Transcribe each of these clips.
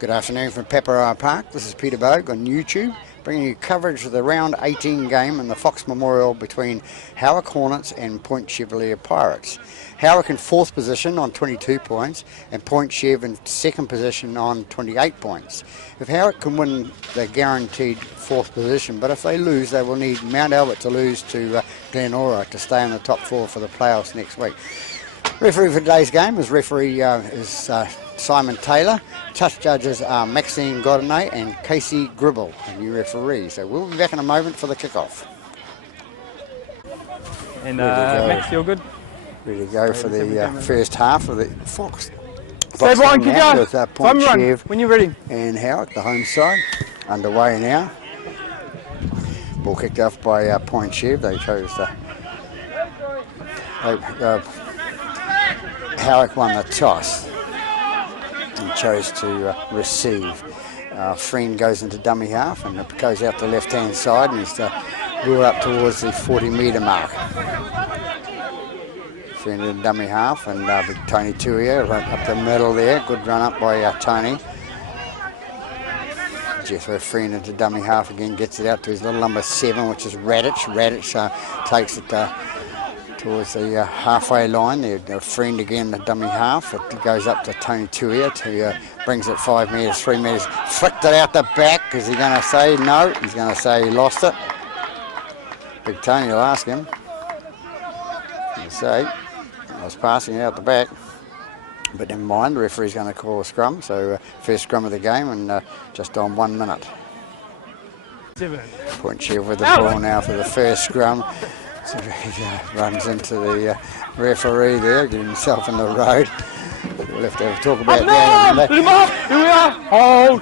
Good afternoon from Paparoa Park. This is Peter Bogue on YouTube, bringing you coverage of the round 18 game in the Fox Memorial between Halleck Hornets and Point Chevalier Pirates. Halleck in 4th position on 22 points and Point Chev in 2nd position on 28 points. If Halleck can win, they're guaranteed 4th position, but if they lose, they will need Mount Albert to lose to Glenora to stay in the top 4 for the playoffs next week. Referee for today's game is Simon Taylor. Touch judges are Maxine Godinay and Casey Gribble, the new referee. So we'll be back in a moment for the kickoff. And Max, you're good? Ready to go for the first half of the Fox. Stay blind, kicker! With Point Chev when you're ready. And Halleck, the home side, underway now. Ball kicked off by Point Chev. They chose to... Halleck won the toss and chose to receive. Friend goes into dummy half and it goes out the left-hand side and he's brought up towards the 40-metre mark. Friend in dummy half and Tony Tuia right up the middle there. Good run up by Tony. Jethro Friend into dummy half again, gets it out to his little number 7, which is Radich. Radich takes it towards the halfway line. Their Friend again, the dummy half. It goes up to Tony Tuia. Tuia brings it 5 metres, 3 metres. Flicked it out the back. Is he going to say no? He's going to say he lost it. Big Tony will ask him. He'll say, I was passing it out the back. But never mind, the referee's going to call a scrum. So first scrum of the game and just on 1 minute. Point Chev with the ball now for the first scrum. So he runs into the referee there, getting himself in the road. We'll have to talk about that.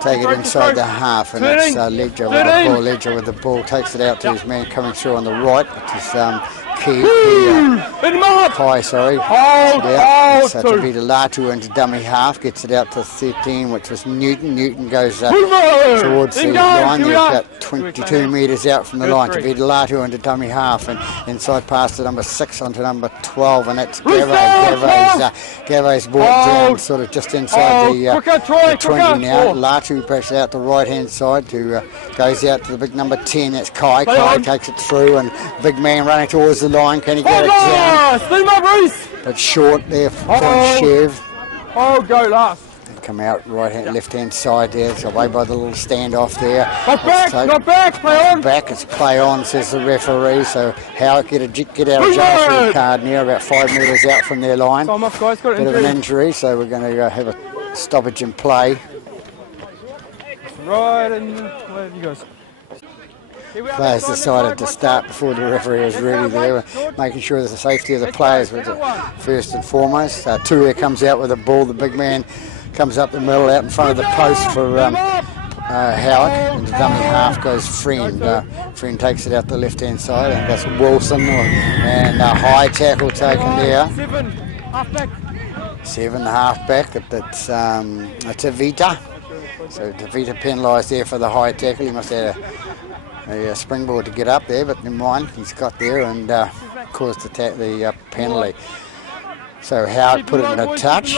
Take it inside the half, and it's Ledger with the ball. Ledger with the ball takes it out to his man coming through on the right, which is Kai, sorry. So Tavita Latu into dummy half, gets it out to 13, which was Newton. Newton goes towards the line. They've got 22 metres out from the line. Tavita Latu into dummy half, and inside pass to number 6 onto number 12, and that's Gavo. Gavo's brought down sort of just inside the 20 now. Latu presses out the right-hand side to goes out to the big number 10. That's Kai. Kai takes it through, and big man running towards the line. Can he get it down? But short there for Point Chev. Go last. They come out left-hand side there. It's away by the little standoff there. Not back, play on. Back, it's play on, says the referee. So Halleck get out of jail for the card now, about 5 metres out from their line. Time off, guys. Got Bit of an injury, so we're going to have a stoppage in play. Right, and where you guys? Players decided to start before the referee was ready there, making sure that the safety of the players was first and foremost. Tuia comes out with the ball, the big man comes up the middle, out in front of the post for Halleck. Into dummy half goes Friend. Friend takes it out the left-hand side, and that's Wilson, and a high tackle taken there. 7 half back, it's Tavita. So Tavita penalised there for the high tackle. He must have a springboard to get up there, but never mind, he's got there and caused the penalty. So Howard put it in a touch.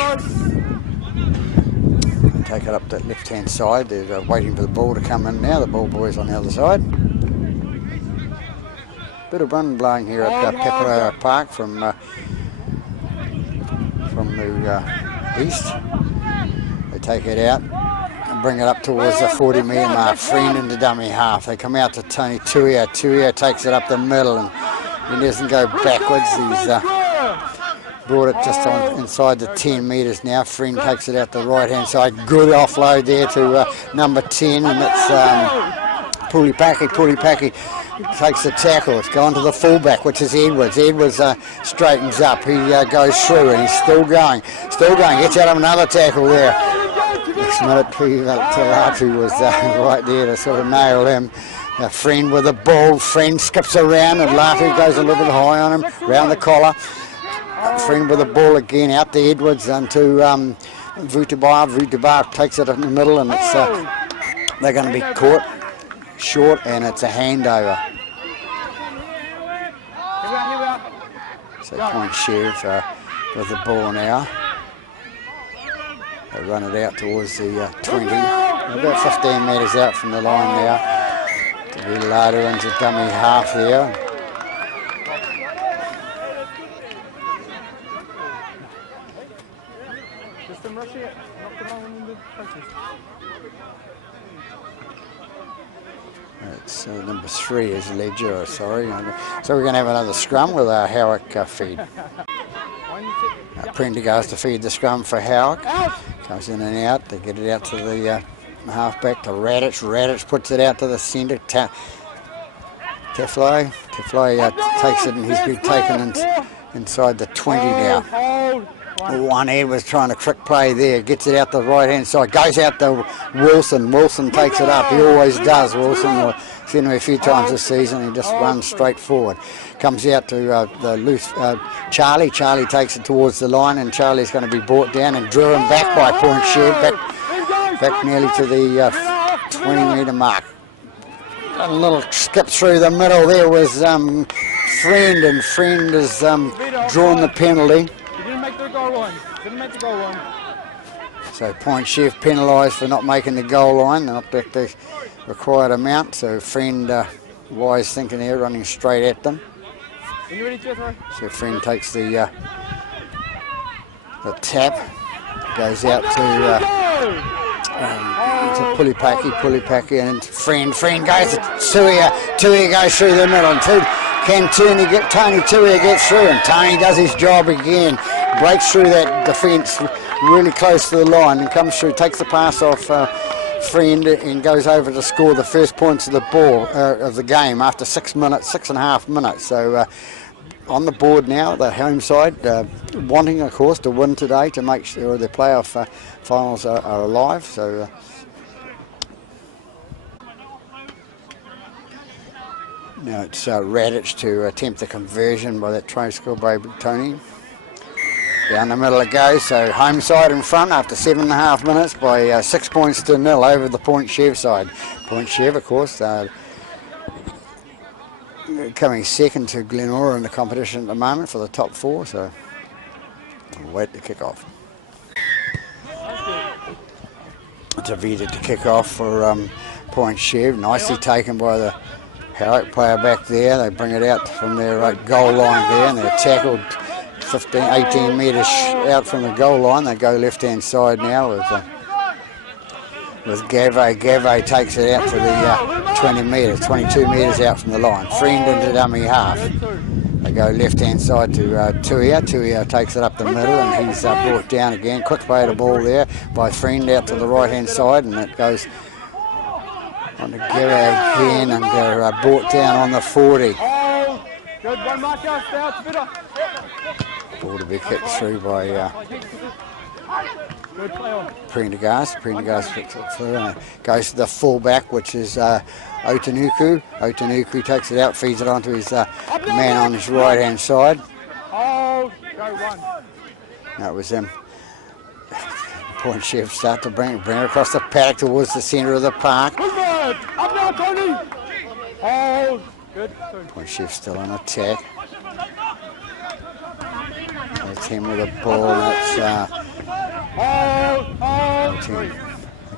Take it up that left-hand side. They're waiting for the ball to come in now. The ball boys on the other side. Bit of wind blowing here at Paparoa Park from the east. They take it out. Bring it up towards the 40-metre mark. Friend into dummy half. They come out to Tony Tuia. Tuia takes it up the middle and he doesn't go backwards. He's brought it just on inside the 10 metres now. Friend takes it out the right-hand side. Good offload there to number 10, and it's Pulipaki. Pulipaki takes the tackle. It's gone to the fullback, which is Edwards. Edwards straightens up. He goes through and he's still going. Gets out of another tackle there. Next minute, Talatu was right there to sort of nail him. Friend with the ball. Friend skips around and Latu goes a little bit high on him, round the collar. Friend with the ball again, out to Edwards and to Vutabar. Vutabar takes it in the middle and it's they're going to be caught short and it's a handover. So Point Chev with the ball now. They run it out towards the 20. About 15 metres out from the line now. To be loaded into dummy half there. It's number 3 is Ledger, sorry. So we're going to have another scrum with our Halleck feed. Prendergast to feed the scrum for Halleck. Comes in and out. They get it out to the halfback to Radich. Radich puts it out to the centre. Chevalier takes it, and he's been taken inside the 20 now. One Edwards trying to trick play there, gets it out the right hand side, goes out to Wilson. Wilson takes it up, he always does. Wilson, I've seen him a few times this season, he just runs straight forward. Comes out to the loose Charlie. Charlie takes it towards the line, and Charlie's going to be brought down and driven back by Point Chev, back nearly to the 20 metre mark. A little skip through the middle there was Friend, and Friend has drawn the penalty. Didn't make the goal line. So Point Chev penalised for not making the goal line, not at the required amount. So Friend, wise thinking there, running straight at them. Are you ready, Jethro? So Friend takes the tap, goes out to Pulipaki, and Friend goes to Tuia. Tuia goes through the middle. Can Tony Tuia gets through, and Tony does his job again. Breaks through that defence really close to the line and comes through, takes the pass off Friend and goes over to score the first points of the ball of the game after 6.5 minutes. So on the board now, the home side, wanting of course to win today to make sure the playoff finals are alive. So now it's Radich to attempt the conversion by that try score by Tony. Down the middle it goes, so home side in front after 7.5 minutes by 6-0 over the Point Chev side. Point Chev, of course, coming second to Glenora in the competition at the moment for the top 4, so we'll wait to kick off. It's a Vita to kick off for Point Chev, nicely taken by the Halleck player back there. They bring it out from their goal line there, and they're tackled 18 metres out from the goal line. They go left hand side now with Gave. Gave takes it out to the 20 metres, 22 metres out from the line. Friend into dummy half. They go left hand side to Tuia. Tuia takes it up the middle, and he's brought down again. Quick play the ball there by Friend out to the right hand side, and it goes on to Gave again, and they're brought down on the 40. Good one, Marcus. That's better. Ball to be kicked through by Prendergast. Prendergast puts it through, and it goes to the fullback, which is Otanuku. Otanuku takes it out, feeds it onto his man on his right hand side. Oh, go one. That was him. Point Chev start to bring it across the paddock towards the centre of the park. Up now, Tony. Oh, good. Point Chev still on attack. That's him with a ball. That's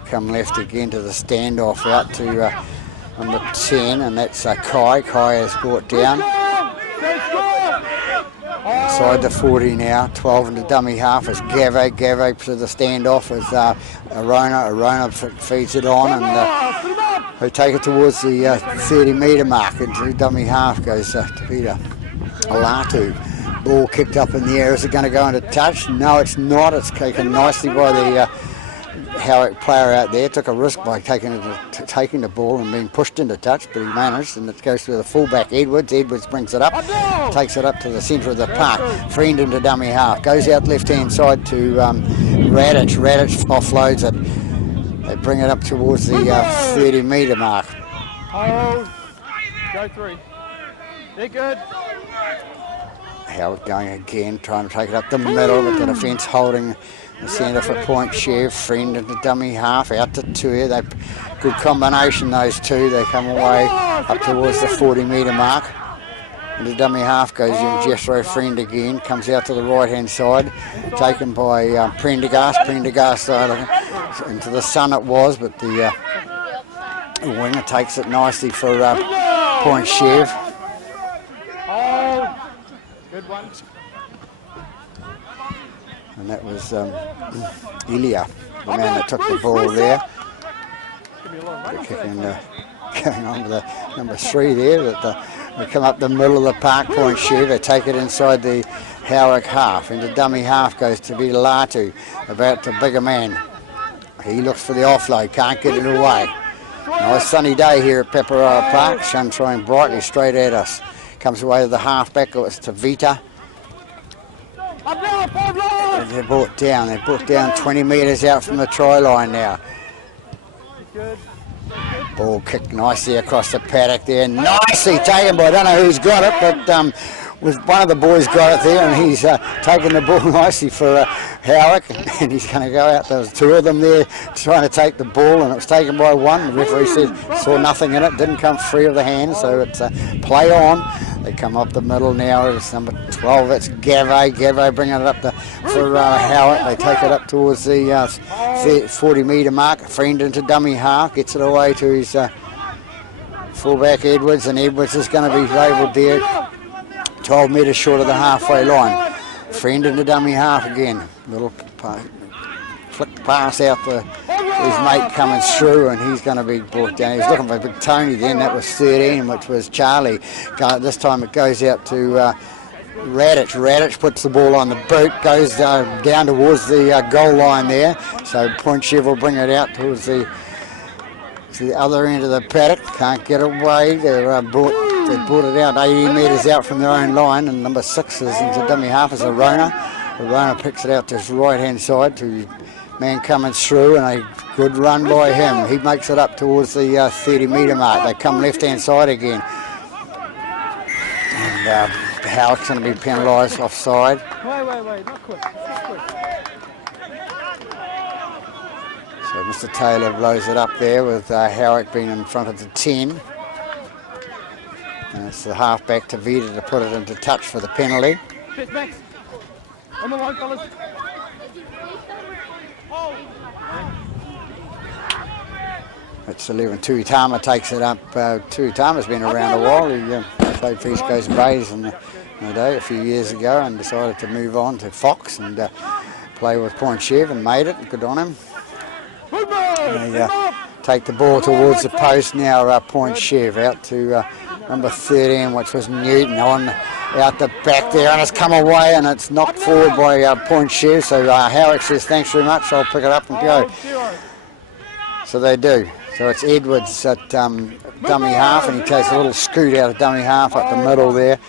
come left again to the standoff out to number 10, and that's Kai. Kai is brought down. Inside the 40 now, 12 into dummy half as Gave. Gave to the standoff as Arona. Arona feeds it on, and they take it towards the 30 metre mark. Into dummy half goes to Peter Alatu. Ball kicked up in the air. Is it going to go into touch? No, it's not. It's taken nicely by the Halleck player out there. Took a risk by taking the ball and being pushed into touch, but he managed, and it goes to the fullback Edwards. Edwards brings it up, takes it up to the centre of the park. Friend into dummy half. Goes out left-hand side to Radich. Radich offloads it. They bring it up towards the 30 metre mark. Oh, go 3. They're good. Halleck going again, trying to take it up the middle, but the defence holding the centre for Point Chev. Friend into dummy half, out to Tuia. They good combination, those two. They come away up towards the 40 metre mark. Into dummy half goes in Jethro Friend again, comes out to the right hand side, taken by Prendergast. Prendergast into the sun it was, but the winger takes it nicely for Point Chev. Good one. And that was Ilya, the man that took the ball there. Kicking, going on with the number 3 there, but they come up the middle of the park, Point Chev. They take it inside the Halleck half. Into dummy half goes to be Latu, about the bigger man. He looks for the offload, can't get it away. Nice sunny day here at Pepperella Park, sun shining brightly straight at us. Comes away to the half-back, it's to Vita. They're brought down 20 metres out from the try line now. Ball kicked nicely across the paddock there, nicely taken by, I don't know who's got it, but one of the boys got it there, and he's taken the ball nicely for Halleck, and he's going to go out. There was 2 of them there trying to take the ball, and it was taken by 1. The referee said saw nothing in it, didn't come free of the hand, so it's play on. They come up the middle now. It's number 12. It's Gavay. Gavay bringing it up for Halleck. They take it up towards the 40 metre mark. Friend into dummy half, gets it away to his fullback Edwards, and Edwards is going to be labelled there 12 metres short of the halfway line. Friend into dummy half again. Little flick pass out to his mate coming through, and he's going to be brought down. He's looking for Big Tony then. That was 13, which was Charlie. This time it goes out to Radich. Radich puts the ball on the boot, goes down towards the goal line there. So Point Chev will bring it out towards the other end of the paddock. Can't get away. They brought it out 80 metres out from their own line, and number 6 is into dummy half as Arona. Arona picks it out to his right hand side to man coming through, and a good run by him. He makes it up towards the 30 metre mark. They come left hand side again, and Halleck's going to be penalised offside. Wait, not quick. So Mr. Taylor blows it up there with Halleck being in front of the 10. And it's the half back to Vita to put it into touch for the penalty. On the line, fellas. It's 11. Tuitama takes it up. Tuitama's been around a while. He played for East Coast Bays in the day a few years ago, and decided to move on to Fox and play with Point Chev, and made it. Good on him. They take the ball towards the post now. Point Chev out to number 13, which was Newton, on out the back there, and it's come away, and it's knocked forward by Point Chev. So Halleck says, thanks very much, I'll pick it up and go. So they do. So it's Edwards at dummy half, and he takes a little scoot out of dummy half up the middle there.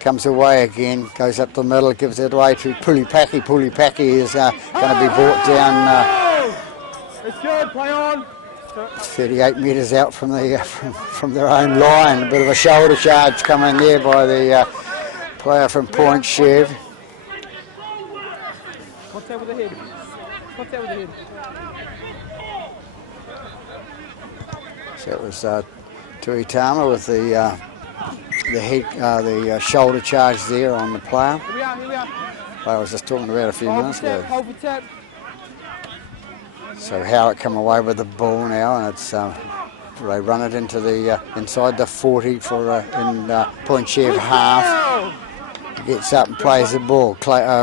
Comes away again, goes up the middle, gives it away to Pulipaki. Pulipaki is going to be brought down it's good, play on. 38 metres out from their own line. A bit of a shoulder charge coming there by the player from Point Chev. What's that with the head? So it was Tuitama with the shoulder charge there on the player. Here we are. I was just talking about a few minutes ago. So Halleck come away with the ball now, and it's they run it into the inside the 40 for Point Chev half. He gets up and plays the ball.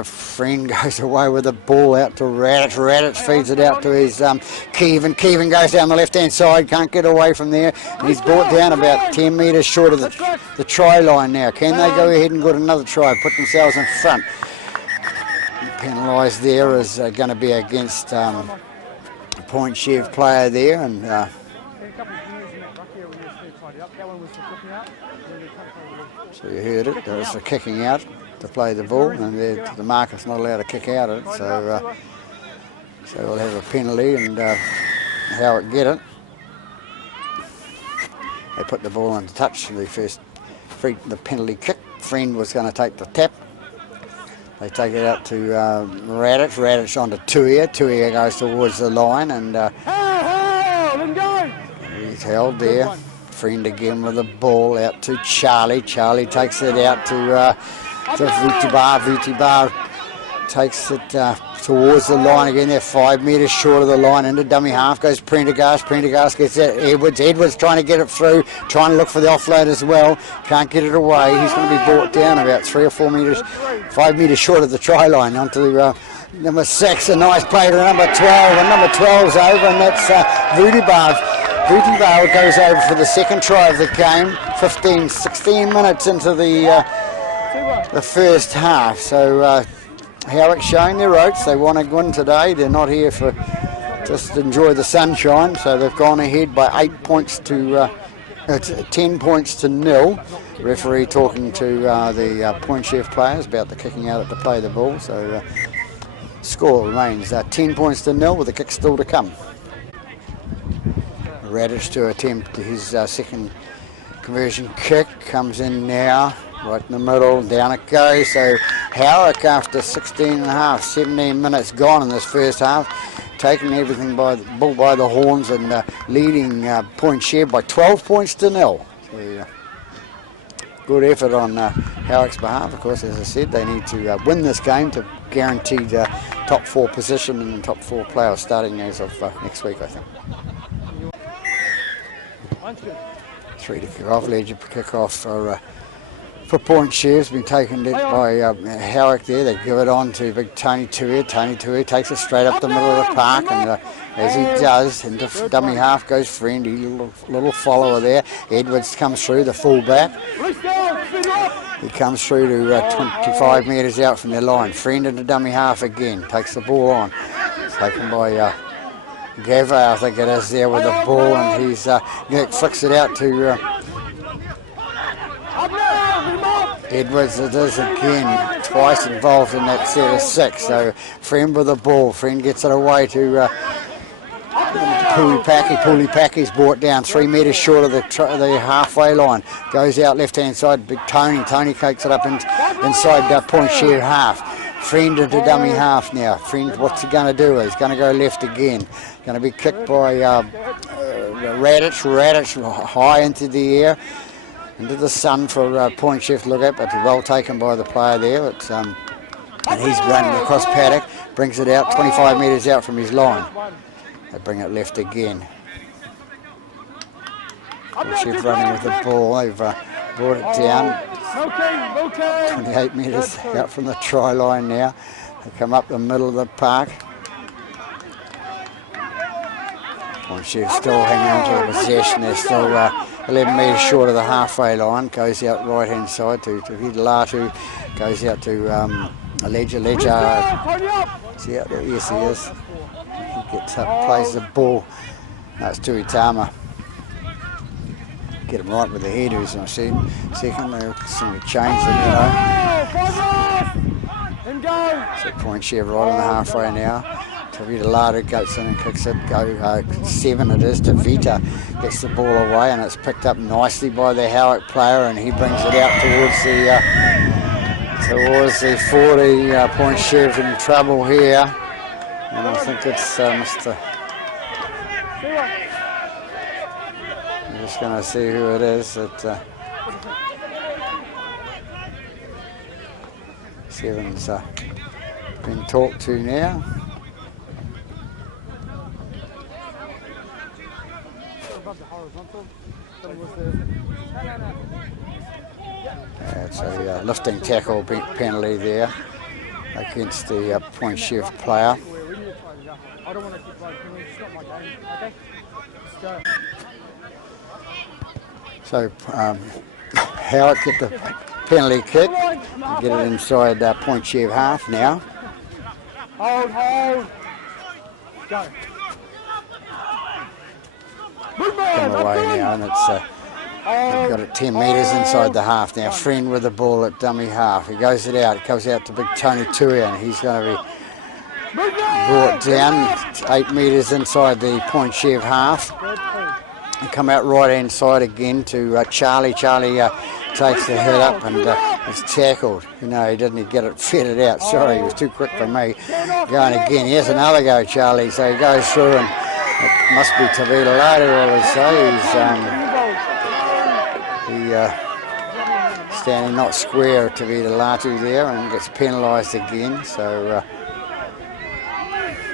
Friend goes away with the ball out to Radich. Radich feeds it out to his Keevan. Keevan goes down the left-hand side, can't get away from there. And he's brought down about 10 metres short of the try line now. Can they go ahead and get another try, put themselves in front? Penalised there is going to be against Point Chev player there, and so you heard it. There was a kicking out to play the ball, and the marker's not allowed to kick out it, so we'll have a penalty, and Halleck get it. They put the ball into touch. The penalty kick. Friend was going to take the tap. They take it out to Radich. Radich on to Tuia. Tuia goes towards the line, and he's held there. Friend again with the ball out to Charlie. Charlie takes it out to Vutibar. Vutibar takes it towards the line again. They're 5 metres short of the line. Into dummy half goes Prendergast. Prendergast gets it. Edwards trying to get it through, trying to look for the offload as well. Can't get it away. He's going to be brought down about 3 or 4 metres, 5 metres short of the try line onto number 6. A nice play to number 12. And number 12's over, and that's Vutibar. Vutibar goes over for the second try of the game. 16 minutes into the first half. So Halleck showing their ropes. They want to win today. They're not here for just to enjoy the sunshine. So they've gone ahead by 8 points to 10 points to 0. Referee talking to the Point Chef players about the kicking out to play the ball. So score remains 10 points to 0 with the kick still to come. Radish to attempt his second conversion kick. Comes in now. Right in the middle, down it goes. So Halleck, after 17 minutes gone in this first half, taking everything by the bull by the horns and leading Point Chev by 12 points to 0. So, good effort on Halleck's behalf. Of course, as I said, they need to win this game to guarantee the top 4 position and top 4 playoffs starting as of next week, I think. 3 to kick off. Ledger kick off for Point Chev's been taken by Halleck there. They give it on to big Tony Tuia. Tony Tuia takes it straight up the middle of the park, and as he does, into dummy half goes Friend. Little follower there. Edwards comes through, the fullback. He comes through to 25 metres out from their line. Friend into dummy half again. Takes the ball on. Taken by Gavin, I think it is, there with the ball, and he's flicks it out to Edwards. It is again, twice involved in that set of 6. So Friend with the ball. Friend gets it away to Pulipaki. Pulipaki's brought down 3 metres short of the halfway line. Goes out left hand side. Big Tony. Tony takes it up inside Point Chev half. Friend into dummy half now. Friend, what's he going to do? He's going to go left again. Going to be kicked by Radish. Radish high into the air. Into the sun for Point Chef to look at, but well taken by the player there. It's, and he's running across paddock, brings it out 25 metres out from his line. They bring it left again. Point Chef running with the ball. They've brought it down 28 metres out from the try line now. They come up the middle of the park. Point Chef still hanging on to the possession. They're still 11 metres short of the halfway line. Goes out right hand side to Hidalatu. Goes out to Ledger. Is he out there? Yes, he is. He gets up, plays the ball. No, it's Tuitama. Get him right with the head, who's on second. They seem to change them, So Point Chev right on the halfway now. Lada goes in and kicks it. 7 it is to Vita. Gets the ball away, and it's picked up nicely by the Halleck player, and he brings it out towards the 40. Point Chev in trouble here, and I think it's Mr. I'm just going to see who it is that Seven's been talked to now. It's a lifting tackle penalty there against the Point Chef player. So Halleck get the penalty kick, get it inside Point Chef half now. Hold. Go. Come away now, and it's they've got it 10 metres inside the half now. Friend with the ball at dummy half. He goes it out. It goes out to big Tony Tuia, and he's going to be brought down 8 metres inside the Point Chev half. And come out right hand side again to Charlie. Charlie takes the head up and is tackled. No, he didn't get it fitted out. Sorry, he was too quick for me. Going again. Here's another go, Charlie. So he goes through, and it must be Tavita Lada, I would say. He's standing not square to be the Latu there and gets penalised again. So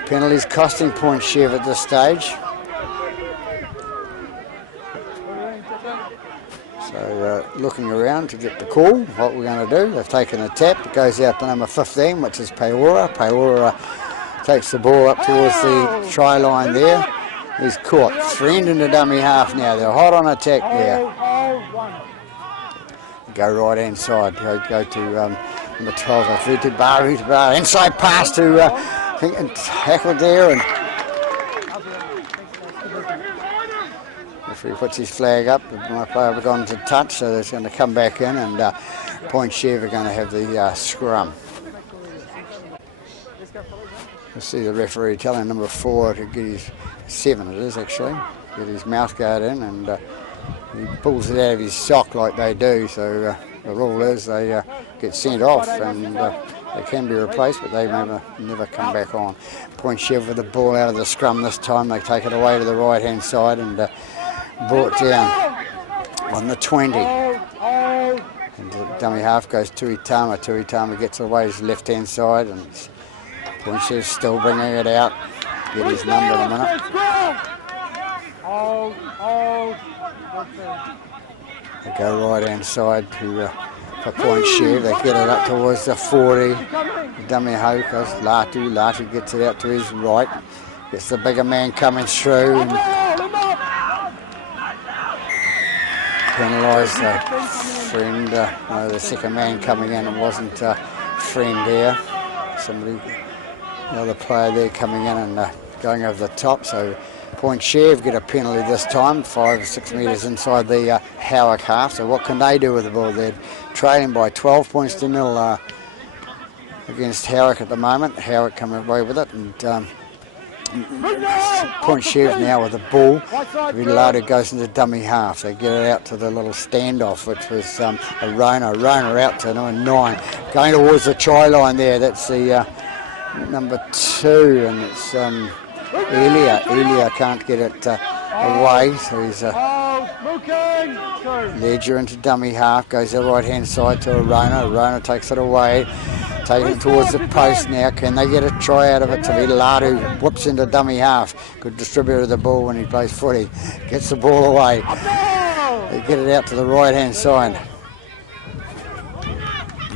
penalties costing Point Chev at this stage. So looking around to get the call, what we're going to do. They've taken a tap, it goes out to number 15, which is Peora. Peora takes the ball up towards the try line there. He's caught, friend in the dummy half now. They're hot on attack there. Go right hand side, go to number 12, Vita Bar, inside pass to Halleck there, and referee puts his flag up. My player have gone to touch, so it's going to come back in, and Point Chev are going to have the scrum. You see the referee telling number 4 to get his 7, it is actually, get his mouth guard in, and he pulls it out of his sock like they do. So the rule is they get sent off, and they can be replaced, but they never come back on. Point Chev with the ball out of the scrum this time. They take it away to the right hand side and brought down on the 20. And the dummy half goes to Itama. Itama gets away to his left hand side, and Point Chev still bringing it out. Get his number in a minute. They go right hand side to for Point Chev. They get it up towards the 40. The dummy half goes Latu. Latu gets it out to his right. Gets the bigger man coming through and penalised the friend. The second man coming in, it wasn't friend there. Somebody, another player there coming in and going over the top. So Point Chev get a penalty this time, 5 or 6 metres inside the Halleck half. So what can they do with the ball? They're trailing by 12 points to 0 against Halleck at the moment. Halleck coming away with it, and Point Chev now with the ball. Villardo goes into dummy half. They get it out to the little standoff, which was a Rona out to number 9, going towards the try line there. That's the number 2, and it's Elia can't get it away, so he's Ledger into dummy half, goes to the right hand side to Rona. Rona takes it away, taking it towards the post now. Can they get a try out of it? To Villardo whips into dummy half. Good distributor of the ball when he plays footy. Gets the ball away. They get it out to the right hand side.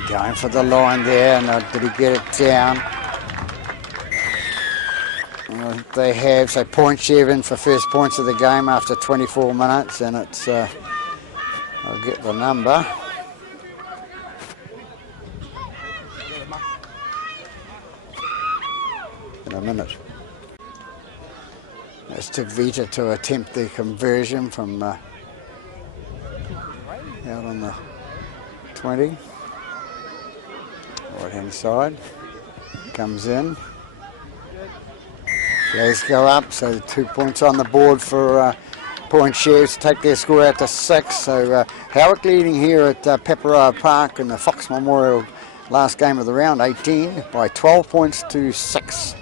Going for the line there, and did he get it down? They have, so Point Chev in for first points of the game after 24 minutes, and it's, I'll get the number. In a minute. That's to Vita to attempt the conversion from out on the 20. Right hand side. Comes in. Flags go up, so 2 points on the board for Point Chev to take their score out to 6. So Halleck leading here at Pepperell Park in the Fox Memorial last game of the round, 18 by 12 points to 6.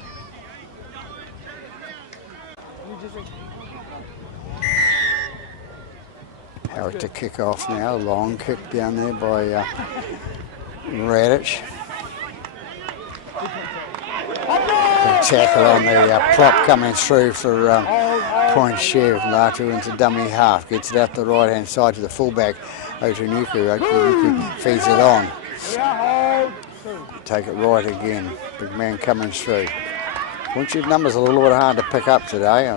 Halleck to kick off now, long kick down there by Radich. Tackle on the prop coming through for Point Chev. Latu into dummy half, gets it out the right hand side to the fullback, Otunuku. Otunuku feeds it on. Take it right again. Big man coming through. Point Chev numbers a little bit hard to pick up today.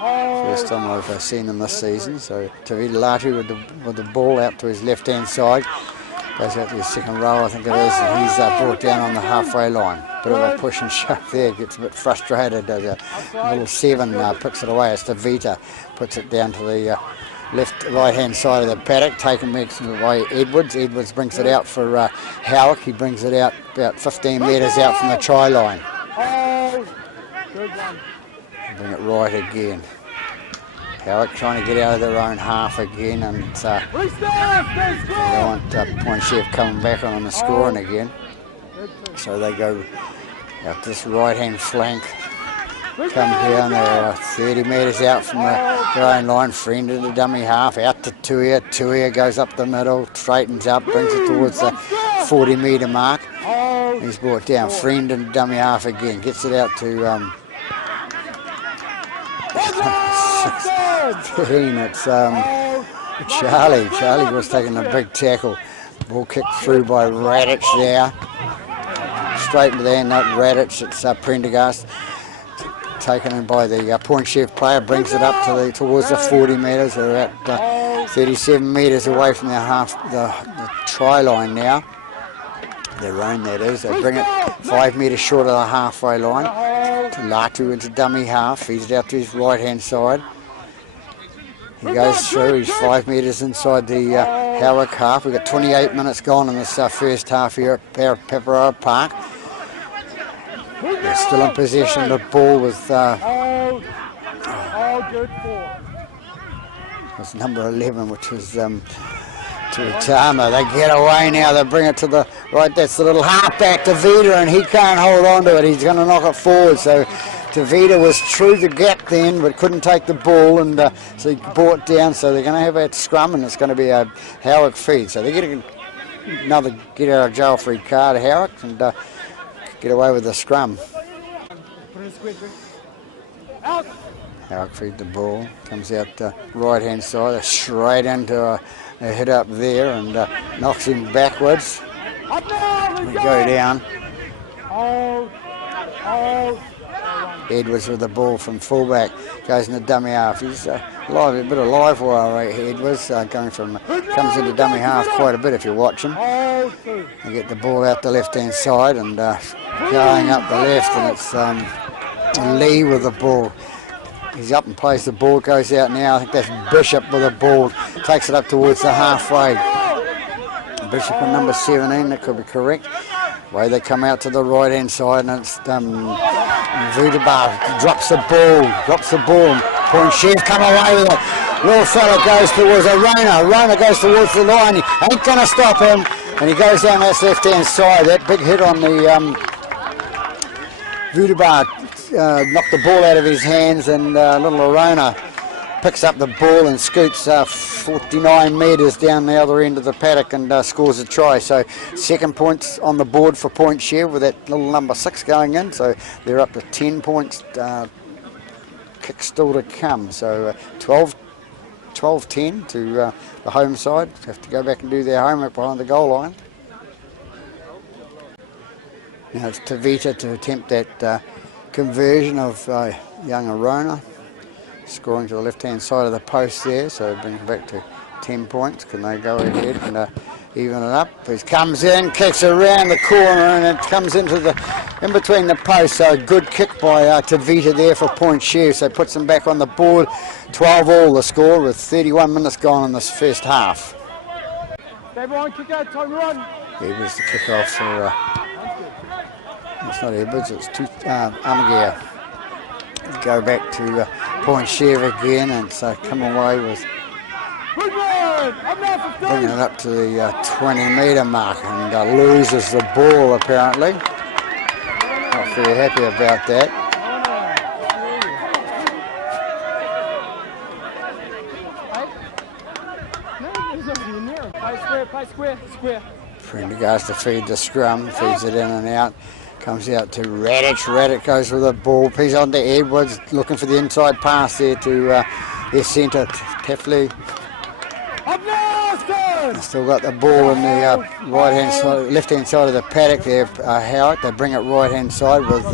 First time I've seen them this season. So Tavita Latu with the ball out to his left hand side. Goes out to his second row, I think it is, and he's brought down on the halfway line. Bit of a push and shove there, gets a bit frustrated. Does a little 7, picks it away. It's Vita, puts it down to the right hand side of the paddock, taking it away Edwards. Edwards brings it out for Halleck. He brings it out about 15 metres out from the try line. Bring it right again. Halleck trying to get out of their own half again, and they want Point Chev coming back on the scoring again. So they go out this right hand flank come down there 30 metres out from their own line, friend to the dummy half, out to Tuia goes up the middle, straightens up, brings it towards the 40 metre mark. He's brought down, friend and dummy half again, gets it out to 16. It's Charlie. Charlie was taking a big tackle. Ball kicked through by Radich there. Straight into there, not Radich, it's Prendergast. Taken in by the Point Chev player, brings it up to towards the 40 metres. They're at 37 metres away from the try line now. Their own, that is. They bring it 5 metres short of the halfway line. To Latu into dummy half, feeds it out to his right hand side. He goes through, he's 5 metres inside the Halleck half. We've got 28 minutes gone in this first half here at Pepperell Park. They're still in possession of the ball with was number 11, which was Tuitama. They get away now, they bring it to the right, that's the little halfback to Vida, and he can't hold on to it, he's going to knock it forward. So Tavita was through the gap then, but couldn't take the ball, and so he brought down. So they're going to have a scrum, and it's going to be a Halleck feed. So they get another get out of jail free card, Halleck, and get away with the scrum. Halleck feed the ball, comes out the right hand side, straight into a hit up there, and knocks him backwards. We go down. Edwards with the ball from fullback, goes in the dummy half. He's a bit of live wire right here. Edwards comes into dummy half quite a bit if you watch him. They get the ball out the left hand side and going up the left, and it's Lee with the ball. He's up and plays the ball, goes out now. I think that's Bishop with the ball, takes it up towards the halfway. Bishop with number 17, that could be correct. Way they come out to the right hand side, and it's Vudabar drops the ball. Point Chev come away with it. Little fella goes towards Rona goes towards the line. He ain't going to stop him, and he goes down that left hand side. That big hit on the Vudabar knocked the ball out of his hands, and little Arona picks up the ball and scoots 49 metres down the other end of the paddock and scores a try. So second points on the board for Point Chev with that little number 6 going in. So they're up to 10 points. Kick still to come. So 12-10 to the home side. Have to go back and do their homework behind the goal line. Now it's Tavita to attempt that conversion of young Arona. Scoring to the left-hand side of the post there, so it brings it back to 10 points. Can they go ahead and even it up? He comes in, kicks around the corner, and it comes in between the posts. So a good kick by Tavita there for Point Chev. So puts them back on the board. 12-all the score with 31 minutes gone in this first half. Everyone kick out, time run. Edwards the kick off for. It's not Edwards, it's Amagia. Go back to Point Chev again, and so come away with bringing it up to the 20 metre mark, and loses the ball apparently. Not very happy about that. Play square. Prendergast to feed the scrum, feeds it in and out. Comes out to Radich. Radich goes with the ball. He's on to Edwards, looking for the inside pass there to their centre, Tefley. Still got the ball in the left-hand side of the paddock there, Howard. They bring it right-hand side with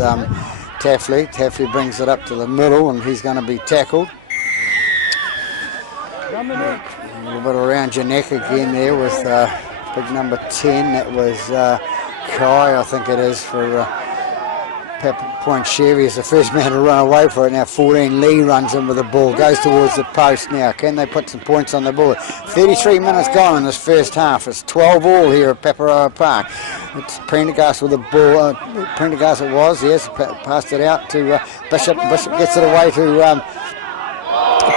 Tefley. Tefley brings it up to the middle, and he's going to be tackled. A little bit around your neck again there with big number 10. That was Kai, I think it is, for Point Chev. He's the first man to run away for it. Now 14, Lee runs in with the ball, goes towards the post now. Can they put some points on the board? 33 minutes gone in this first half. It's 12-all here at Pepperell Park. It's Prendergast with the ball. Prendergast it was, yes, passed it out to Bishop. Bishop gets it away to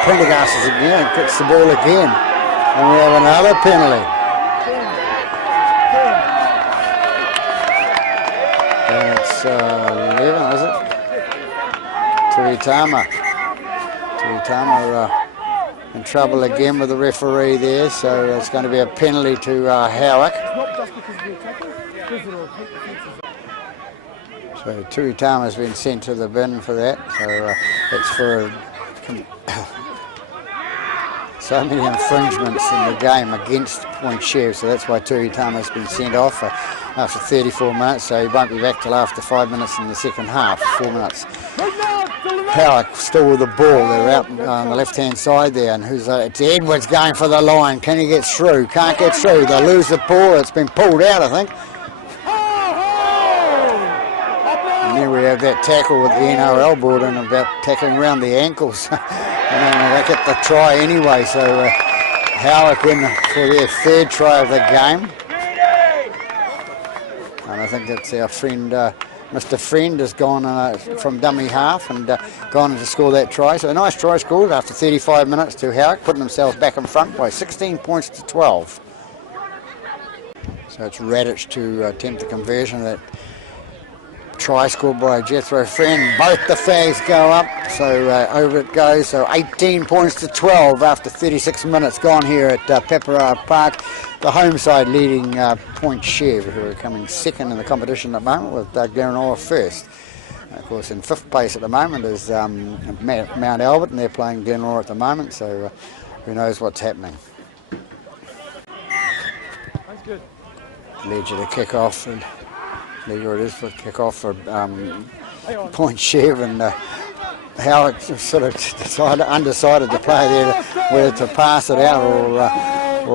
Prendergast again, and gets the ball again. And we have another penalty. It's 11, is it? Tuitama in trouble again with the referee there, so it's going to be a penalty to Halleck. Not just because of the tackle, because it'll hit the fences. So Tuitama's been sent to the bin for that, so it's for so many infringements in the game against Point Chev, so that's why Tuitama's been sent off after 34 minutes, so he won't be back till after 5 minutes in the second half, 4 minutes. Halleck still with the ball, they're out on the left hand side there, and it's Edwards going for the line. Can he get through? Can't get through, they lose the ball, it's been pulled out I think. And then we have that tackle with the NRL board and about tackling around the ankles. And then they get the try anyway, so Halleck in for their third try of the game. And I think that's our friend, Mr. Friend has gone from dummy half and gone to score that try. So a nice try scored after 35 minutes to Halleck, putting themselves back in front by 16 points to 12. So it's Radich to attempt the conversion of that try scored by Jethro Friend. Both the flags go up, so over it goes. So 18 points to 12 after 36 minutes gone here at Pepperara Park. The home side leading Point Chev, who are coming second in the competition at the moment, with Glenora first. And of course, in fifth place at the moment is Mount Albert, and they're playing Glenora at the moment, so who knows what's happening. That's good. Ledger to kick off, and there it is for kick off for Point Chev, and Halleck sort of undecided to play there whether to pass it out or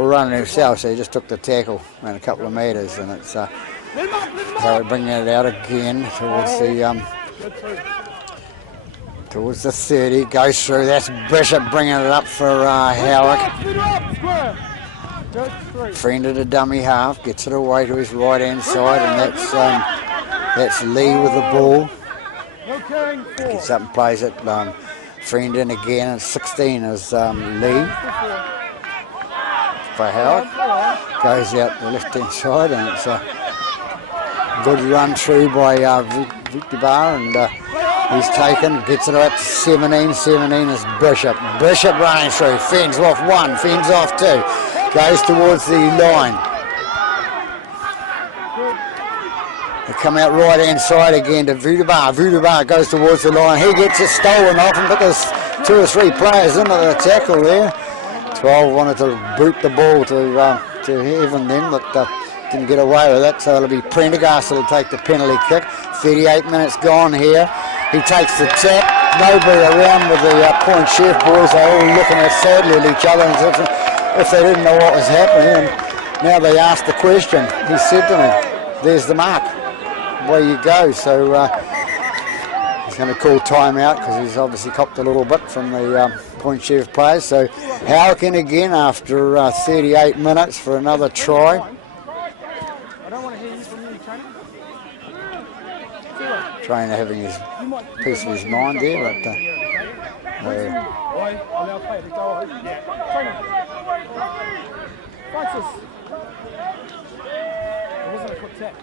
run it himself, so he just took the tackle around a couple of metres, and it's so we're bringing it out again towards the 30, goes through, that's Bishop bringing it up for Halleck. Friend at a dummy half, gets it away to his right hand side, and that's Lee with the ball. Gets up and plays it. Friend in again, and 16 is Lee for Halleck. Goes out the left hand side, and it's a good run through by Vutibar, and he's taken, gets it up to 17. 17 is Bishop. Bishop running through, fends off one, fends off two. Goes towards the line. They come out right hand side again to Vutibar. Vutibar goes towards the line. He gets it stolen off him, but there's 2 or 3 players into the tackle there. 12 wanted to boot the ball to even them, but didn't get away with it. So it'll be Prendergast that'll take the penalty kick. 38 minutes gone here. He takes the tap. Nobody around with the Point Chev boys. They're all looking sadly at each other and if they didn't know what was happening, and now they asked the question. He said to me, "There's the mark, away you go." So he's going to call time out because he's obviously copped a little bit from the Point Chev players. So Halleck in again after 38 minutes for another try. I don't want to hear you from you, Trainer. Trainer having his piece of his mind there, but Francis. It wasn't a quick tap.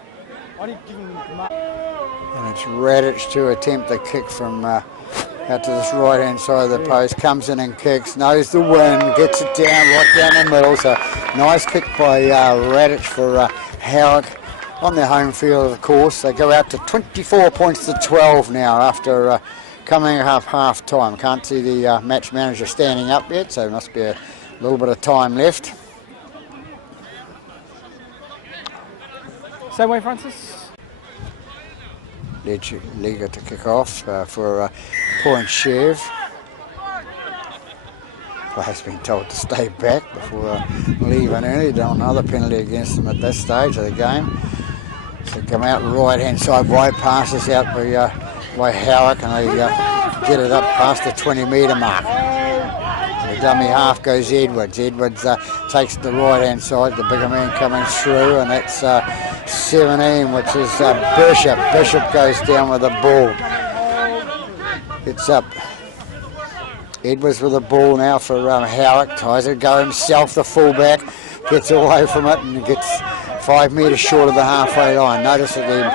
I didn't give him the mark. And it's Radich to attempt the kick from out to this right hand side of the post. Comes in and kicks, knows the wind, gets it down right down the middle. So nice kick by Radich for Halleck on their home field, of course. They go out to 24 points to 12 now after coming up half time. Can't see the match manager standing up yet, so there must be a little bit of time left. Same way, Francis. Liga to kick off for Point Chev. Player's been told to stay back before leaving early. Don't want another penalty against them at this stage of the game. So come out right hand side, wide passes out by Halleck, and they get it up past the 20 metre mark. The dummy half goes Edwards. Edwards takes the right hand side, the bigger man coming through, and that's 17, which is Bishop. Bishop goes down with the ball. It's up. Edwards with the ball now for Halleck. Tries to go himself, the fullback. Gets away from it and gets 5 metres short of the halfway line. Notice that the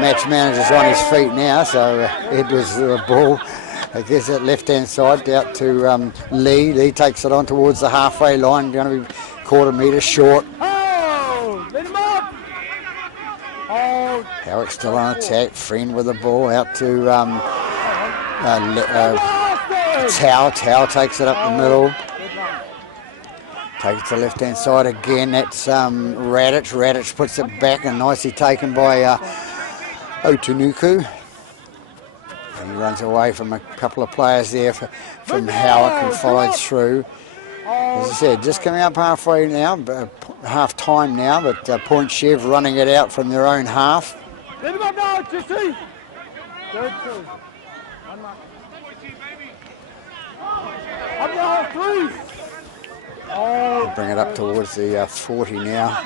match manager's on his feet now, so Edwards with the ball. He gives it left-hand side out to Lee. Lee takes it on towards the halfway line, going to be quarter metre short. Oh, let him up. Oh, Halleck still on attack. Friend with the ball out to Tao. Tao takes it up the middle. Takes it to the left-hand side again. That's Radic. Radic puts it back and nicely taken by Otunuku. He runs away from a couple of players there from Halleck and follows through. As I said, just coming up halfway now, half time now, but Point Chev running it out from their own half. let him up now, Jesse. Good, 2. 1 mark. Up now, 3. Oh, Bring it up towards the 40 now.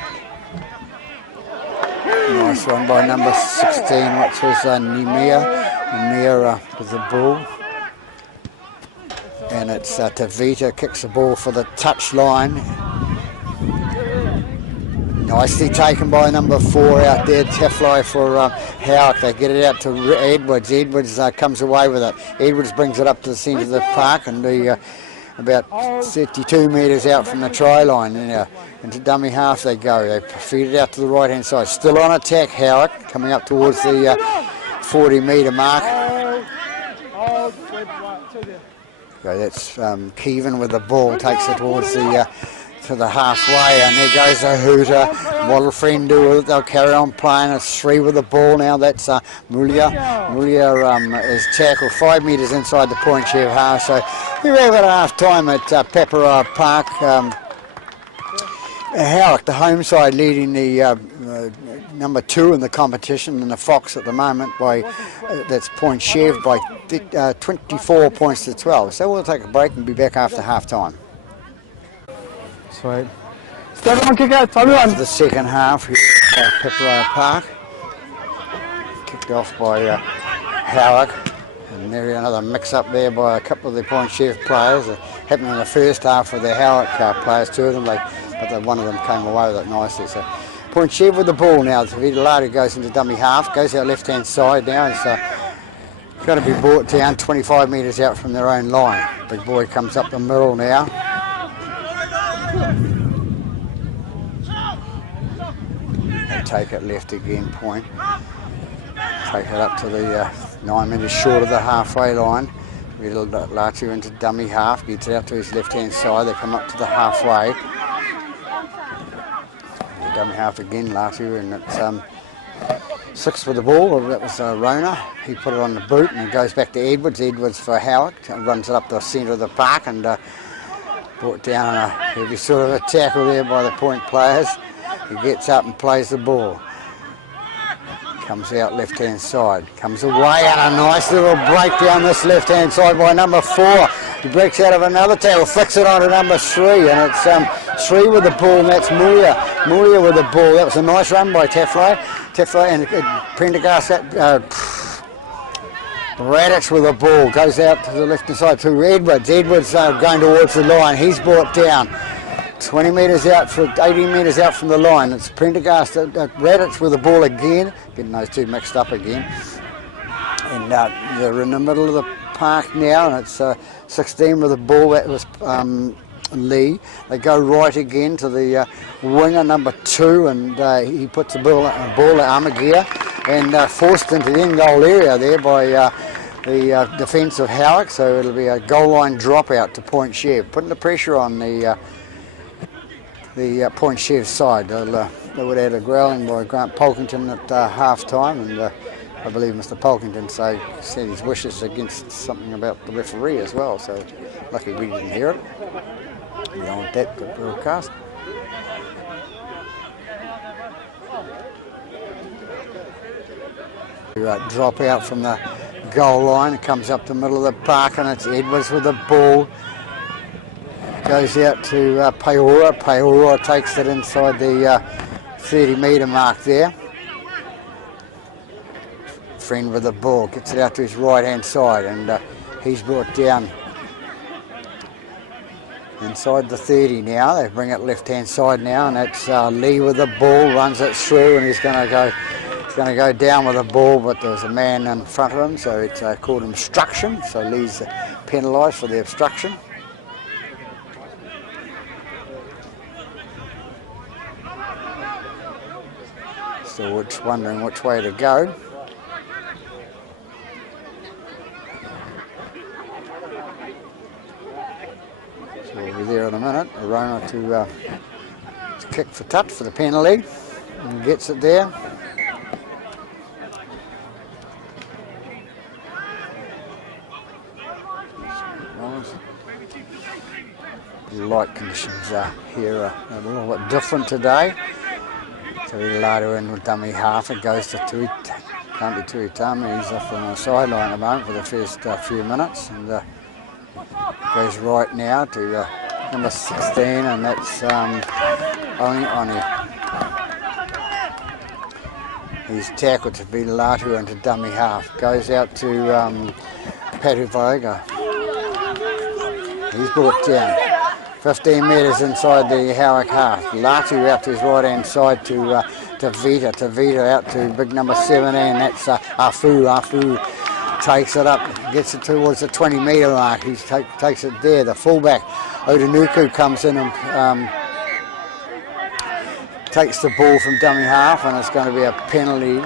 Nice one by number 16, which was Nemir. Nemir with the ball. And it's Tavita kicks the ball for the touch line. Nicely taken by number 4 out there, Tefly for Halleck. They get it out to Edwards. Edwards comes away with it. Edwards brings it up to the centre of the park and about 32 metres out from the try line. And, into dummy half they go. They feed it out to the right-hand side. Still on attack, Halleck, coming up towards the 40-metre mark. So that's Keevan with the ball, takes it towards the to the halfway, and there goes a hooter. Model Friend do it. They'll carry on playing. It's 3 with the ball now. That's Mulia. Mulia is tackled 5 metres inside the Point Chev half. So we're at half time at Pepperell Park. Halleck, the home side, leading the number 2 in the competition, and the Fox at the moment by that's Point Chev by 24 points to 12. So we'll take a break and be back after half time. Sweet. Step on, kick out, time on. The second half here at Pepperell Park. Kicked off by Halleck. And there another mix-up there by a couple of the Point Chev players. It happened in the first half with the Halleck players, 2 of them, but one of them came away with it nicely. So Point Chev with the ball now. Vidalati goes into dummy half, goes out left-hand side now. It's going to be brought down 25 metres out from their own line. Big boy comes up the middle now. They take it left again, Point. Take it up to the 9 metres short of the halfway line. Latu into dummy half, gets it out to his left-hand side. They come up to the halfway. Dummy half again, Latu, and it's 6 with the ball. That was Rona. He put it on the boot, and it goes back to Edwards. Edwards for Halleck, and runs it up the centre of the park, and brought down on a heavy sort of a tackle there by the Point players. He gets up and plays the ball. Comes out left-hand side. Comes away on a nice little break down this left-hand side by number 4. He breaks out of another tackle, flicks it on to number 3, and it's 3 with the ball, and that's Mulia. Mulia with the ball. That was a nice run by Tefly. Tefly and Prendergast. Radic with the ball. Goes out to the left-hand side to Edwards. Edwards going towards the line. He's brought down 20 metres out, 18 metres out from the line. It's Prendergast, Radic with the ball again. Getting those 2 mixed up again. And they're in the middle of the park now, and it's 16 with the ball. That was Lee. They go right again to the winger number 2, and he puts the ball at Armagear and forced into the end goal area there by the defence of Halleck. So it'll be a goal line dropout to Point Chev, putting the pressure on the Point Chev side. They would add a growling by Grant Polkington at half time, and I believe Mr. Polkington said his wishes against something about the referee as well, so lucky we didn't hear it. We don't want that broadcast. Drop out from the goal line. It comes up the middle of the park, and it's Edwards with the ball. Goes out to Peora. Peora takes it inside the 30-metre mark there. Friend with the ball, gets it out to his right-hand side, and he's brought down inside the 30 now. They bring it left-hand side now, and it's Lee with the ball, runs it through, and he's going to go to going to go down with the ball, but there was a man in front of him, so it's called obstruction. So Lee's penalised for the obstruction. Still wondering which way to go. So we'll be there in a minute. Arona to kick for touch for the penalty, and gets it there. The light conditions here are a little bit different today. So we Lado in with dummy half. It goes to Tui. Can't be Tui Tami. He's off on the sideline at the moment for the first few minutes, and goes right now to number 16, and that's Oni. He's tackled to be Latu into dummy half. Goes out to Patu Vaiga. He's brought down 15 metres inside the Halleck half. Latu out to his right hand side to Vita. To Vita out to big number 17. That's Afu. Afu takes it up, gets it towards the 20 metre mark. He takes it there. The fullback Odanuku comes in and takes the ball from dummy half, and it's going to be a penalty.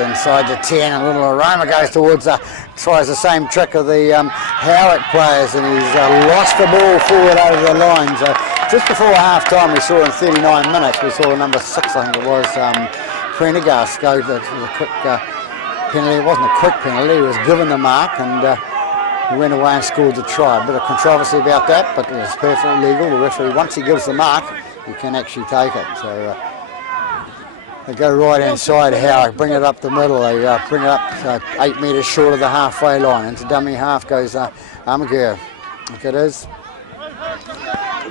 Inside the 10, and little Aroma goes towards tries the same trick of the Howick players, and he's lost the ball forward over the line. So just before half time, we saw in 39 minutes, we saw number 6, I think it was, Prendergast go to the quick penalty. It wasn't a quick penalty, he was given the mark, and he went away and scored the try. A bit of controversy about that, but it was perfectly legal. The referee, once he gives the mark, he can actually take it. So they go right hand side, Howard, bring it up the middle. They bring it up 8 metres short of the halfway line. Into dummy half goes Amagur. Look it is.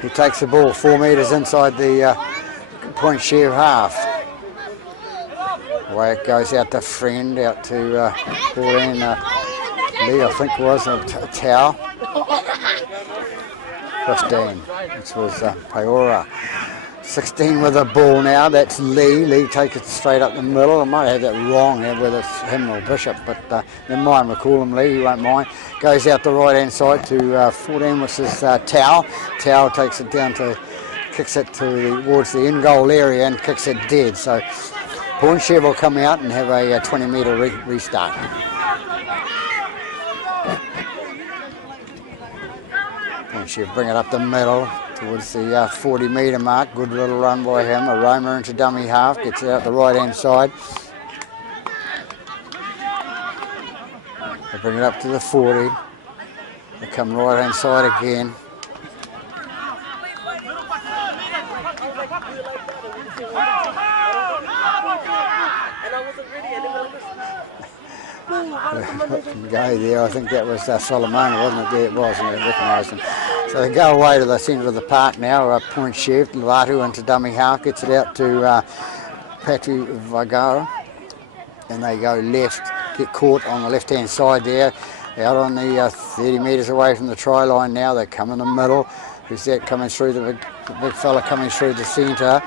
He takes the ball 4 metres inside the point share half. Away it goes out to Friend, out to 14. Lee, I think it was, a towel. 15, which was Peora. 16 with the ball now, that's Lee. Lee takes it straight up the middle. I might have that wrong here, whether it's him or Bishop, but never mind, we'll call him Lee, he won't mind. Goes out the right hand side to 14, which is Tao. Tao takes it down to, kicks it towards the in goal area and kicks it dead. So Poinshev will come out and have a 20 metre restart. Poinshev bring it up the middle towards the 40 metre mark. Good little run by him. Aroma into dummy half, gets it out the right hand side. They bring it up to the 40. They come right hand side again. Go there, I think that was Solomon, wasn't it? There it was, and I recognised him. So they go away to the centre of the park now. Point shift, Latu into dummy half, gets it out to Patu Vagara, and they go left, get caught on the left hand side there, out on the 30 metres away from the try line now. They come in the middle. Who's that coming through? The big fella coming through the centre.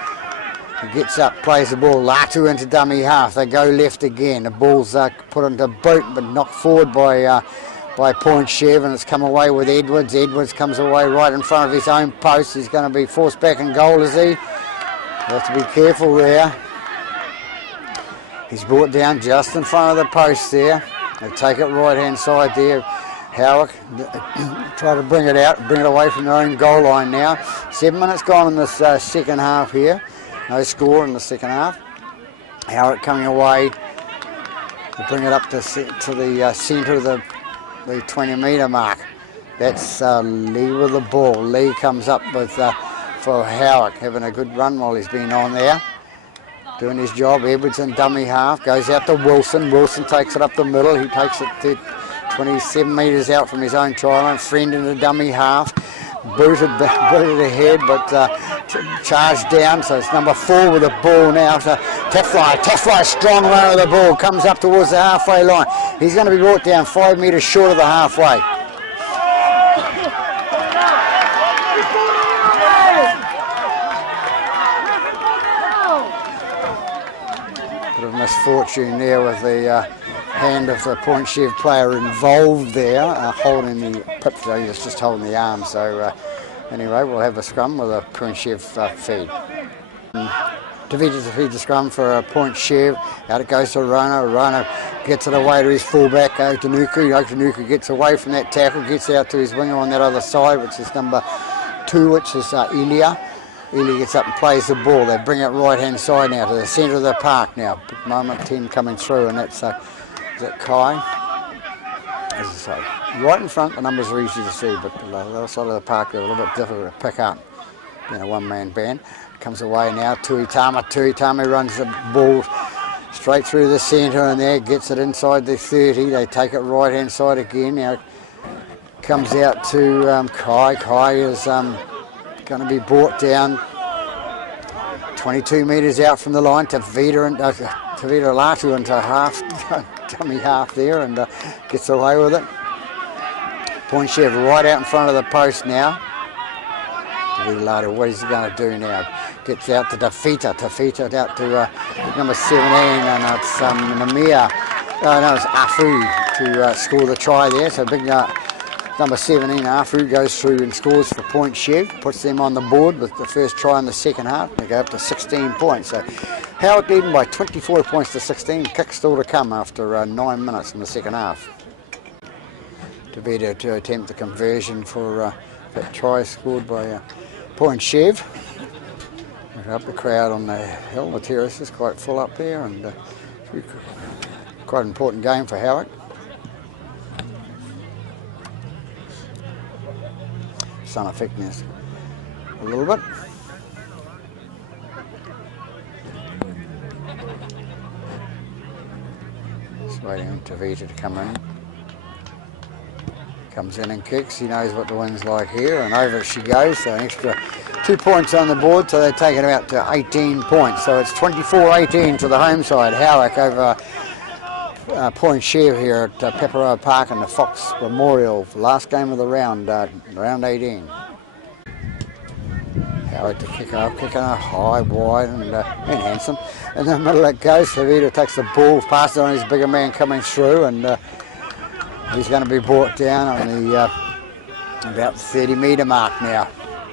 He gets up, plays the ball, Latu into dummy half. They go left again. The ball's put into boot, but knocked forward by Poinshev, and it's come away with Edwards. Edwards comes away right in front of his own post. He's going to be forced back in goal, is he? You have to be careful there. He's brought down just in front of the post there. They take it right hand side there. Halleck try to bring it out, bring it away from their own goal line now. 7 minutes gone in this second half here. No score in the second half. Howard coming away to bring it up to the centre of the 20 metre mark. That's Lee with the ball. Lee comes up with for Howard, having a good run while he's been on there, doing his job. Edwards in dummy half, goes out to Wilson. Wilson takes it up the middle. He takes it to 27 metres out from his own try line. Friend in the dummy half. Booted ahead, but charged down, so it's number 4 with the ball now. So Tefly, strong run of the ball, comes up towards the halfway line. He's going to be brought down 5 metres short of the halfway. misfortune there with the hand of the Point Chev player involved there, holding the pip, so he was just holding the arm. So anyway, we'll have a scrum with a Point Chev feed. Tavita to feed the scrum for a Point Chev. Out it goes to Rona. Rona gets it away to his fullback, Otanuku. Otanuku gets away from that tackle, gets out to his winger on that other side, which is number 2, which is Elia. Elia gets up and plays the ball. They bring it right hand side now to the centre of the park now. Big moment 10 coming through, and that's is it Kai? As I say, right in front, the numbers are easy to see, but the other side of the park they're a little bit difficult to pick up. One-man band. Comes away now, Tuitama. Tuitama runs the ball straight through the centre and there, gets it inside the 30. They take it right hand side again. Now comes out to Kai. Kai is going to be brought down 22 metres out from the line. Tavita Latu into half, dummy half there, and gets away with it. Point Chev right out in front of the post now. Tavita Latu, what is he going to do now? Gets out to Tafita. Tafita out to number 17, and it's Namia. No, it's Afu to score the try there. So big number 17, Afu, goes through and scores for Point Chev, puts them on the board with the first try in the second half. They go up to 16 points. So Halleck leading by 24 points to 16. Kick still to come after 9 minutes in the second half. Tavita to attempt the conversion for that try scored by Point Chev. Up the crowd on the hill, the terrace is quite full up there, and quite an important game for Halleck. Sun affecting us a little bit. Just waiting on Tavita to come in. Comes in and kicks. He knows what the wind's like here, and over she goes. So an extra 2 points on the board, so they take it out to 18 points. So it's 24-18 to the home side. Halleck over Point Chev here at Pepperoa Park in the Fox Memorial. Last game of the round, round 18. Halleck to kick off, kicking a high, wide, and handsome. In the middle it goes. Tavita takes the ball, passes on his bigger man coming through, and he's going to be brought down on the about 30-metre mark now.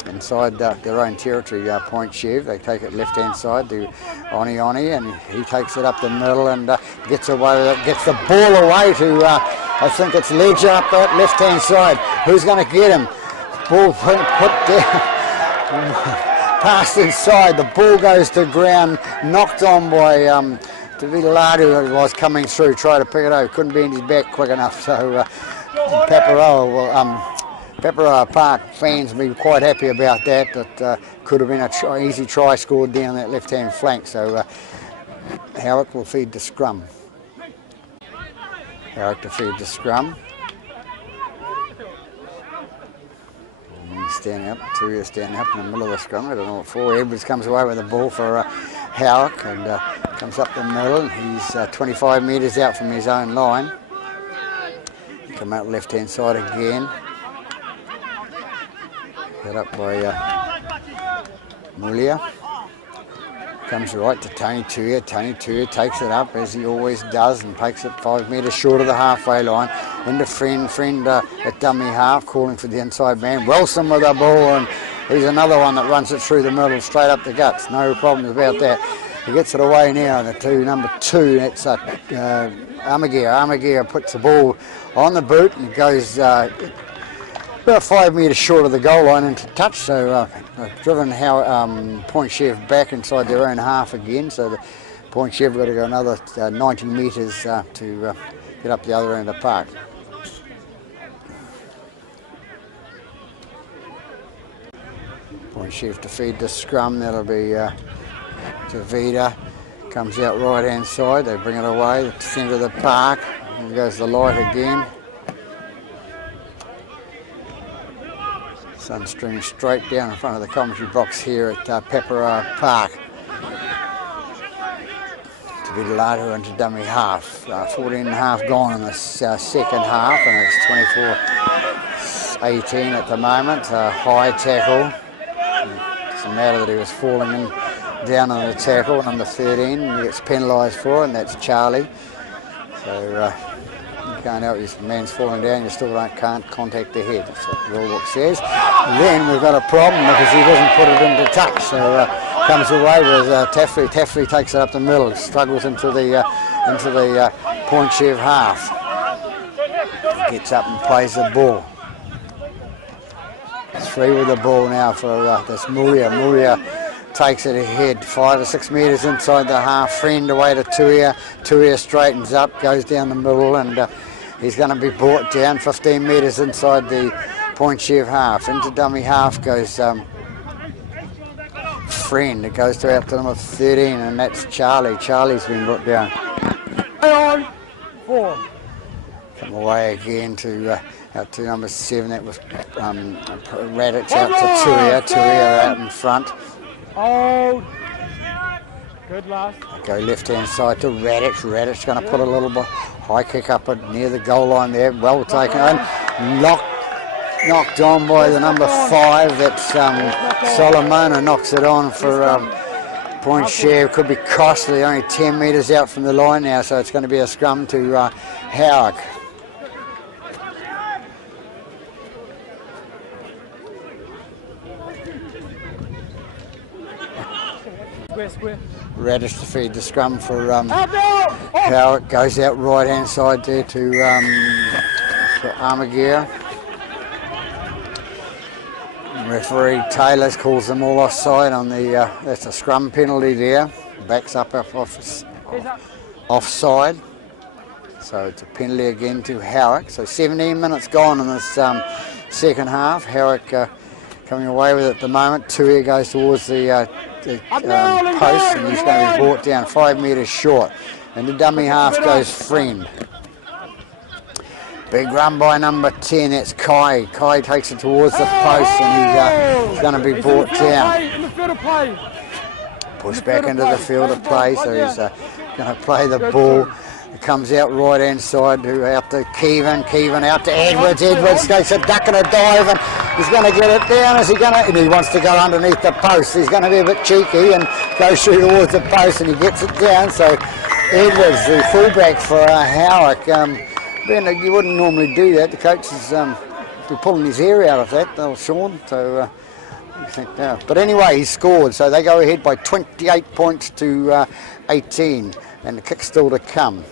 Inside their own territory, Point Chev. They take it left-hand side to Oni, and he takes it up the middle and gets away with it, gets the ball away to, I think it's Ledger up that left-hand side. Who's going to get him? Ball put down, passed inside, the ball goes to ground, knocked on by Tavita Latu, who was coming through, tried to pick it up, couldn't be in his back quick enough, so Pepperoa Park fans will be quite happy about that. That could have been an easy try scored down that left-hand flank. So Halleck will feed the scrum. Halleck to feed the scrum. Standing up, Turia standing up in the middle of the scrum. I don't know what for. Edwards comes away with the ball for Halleck and comes up the middle. He's 25 metres out from his own line. Come out left-hand side again. Hit up by Mulia. Comes right to Tony Tuia. Tony Tuia takes it up as he always does and takes it 5 metres short of the halfway line. Into Friend at dummy half, calling for the inside man. Wilson with the ball, and he's another one that runs it through the middle, straight up the guts. No problems about that. He gets it away now to number 2. That's Armageddon. Armageddon puts the ball on the boot and goes about 5 metres short of the goal line into touch, so driven Point Chev back inside their own half again, so the Point Chev got to go another 90 metres to get up the other end of the park. Point Chev to feed the scrum, that'll be Tavita, comes out right hand side, they bring it away, the centre of the park, and goes the light again. Sun streaming straight down in front of the commentary box here at Pepperoa Park. Tavita Latu into dummy half. 14 and a half gone in the second half, and it's 24-18 at the moment. High tackle. It's a matter that he was falling in down on the tackle, number 13. He gets penalised for it, and that's Charlie. So you can't help, this man's falling down, you still can't contact the head. That's what the rule book says. Then we've got a problem because he doesn't put it into touch. So comes away with Taffley. Taffley takes it up the middle, struggles into the point Chev half. Gets up and plays the ball. It's free with the ball now for this Muria. Muria takes it ahead, 5 or 6 metres inside the half. Friend away to Tuia. Tuia straightens up, goes down the middle, and he's going to be brought down 15 metres inside the point Chev half. Into dummy half goes Friend. It goes out to number 13, and that's Charlie. Charlie's been brought down. On 4. Come away again to out to number 7. That was Radich out to Tuia. Tuia out in front. Hold. Good last. Go left hand side to Radich. Radich going to put a little high kick up near the goal line there. Well taken in. Knocked on by the number 5. That's Solomona knocks it on for point Chev. Could be costly. Only 10 metres out from the line now, so it's going to be a scrum to Halleck. Square. Radich to feed the scrum for Halleck. Goes out right hand side there to for Armageddon. Referee Taylor calls them all offside on the. That's a scrum penalty there. Backs up offside. So it's a penalty again to Halleck. So 17 minutes gone in this second half. Halleck coming away with it at the moment. Tuia goes towards the post, and he's going to be brought down 5 metres short. And the dummy half goes Friend. Big run by number 10, that's Kai. Kai takes it towards the post, and he's going to be brought down. Pushed back into the field of play, so he's going to play the ball. It comes out right hand side to out to Keevan. Keevan out to Edwards. Edwards takes a duck and a dive, and he's going to get it down. Is he going to? And he wants to go underneath the post. He's going to be a bit cheeky and go through towards the post, and he gets it down. So Edwards, the fullback for Halleck. Ben, you wouldn't normally do that. The coach is be pulling his hair out of that, Sean. So I think no. But anyway, he scored. So they go ahead by 28 points to 18, and the kick's still to come.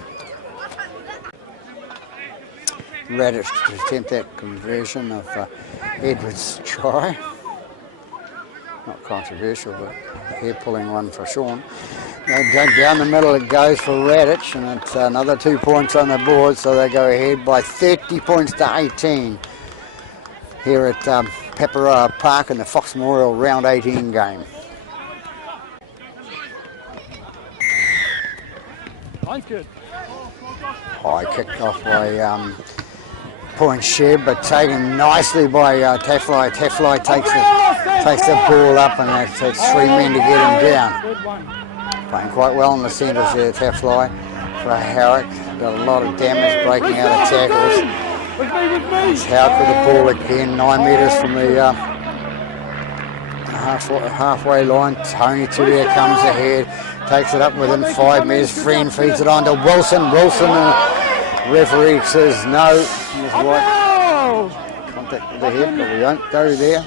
Radich to attempt that conversion of Edwards' try. Not controversial, but hair pulling one for Sean. Down the middle it goes for Radich, and it's another 2 points on the board, so they go ahead by 30 points to 18 here at Pepperella Park in the Fox Memorial Round 18 game. Line's good. High kick off by point Chev, but taken nicely by Taffley. Taffley takes the ball up, and it takes 3 men to get him down. Good one. Playing quite well in the centres there, Taffley for Halleck. Got a lot of damage breaking out of tackles. It's Halleck with the ball again, 9 metres from the halfway line. Tony Tuia comes ahead, takes it up within 5 metres. Friend feeds it on to Wilson. Wilson, referee says no. Contact with the head, but we won't go there.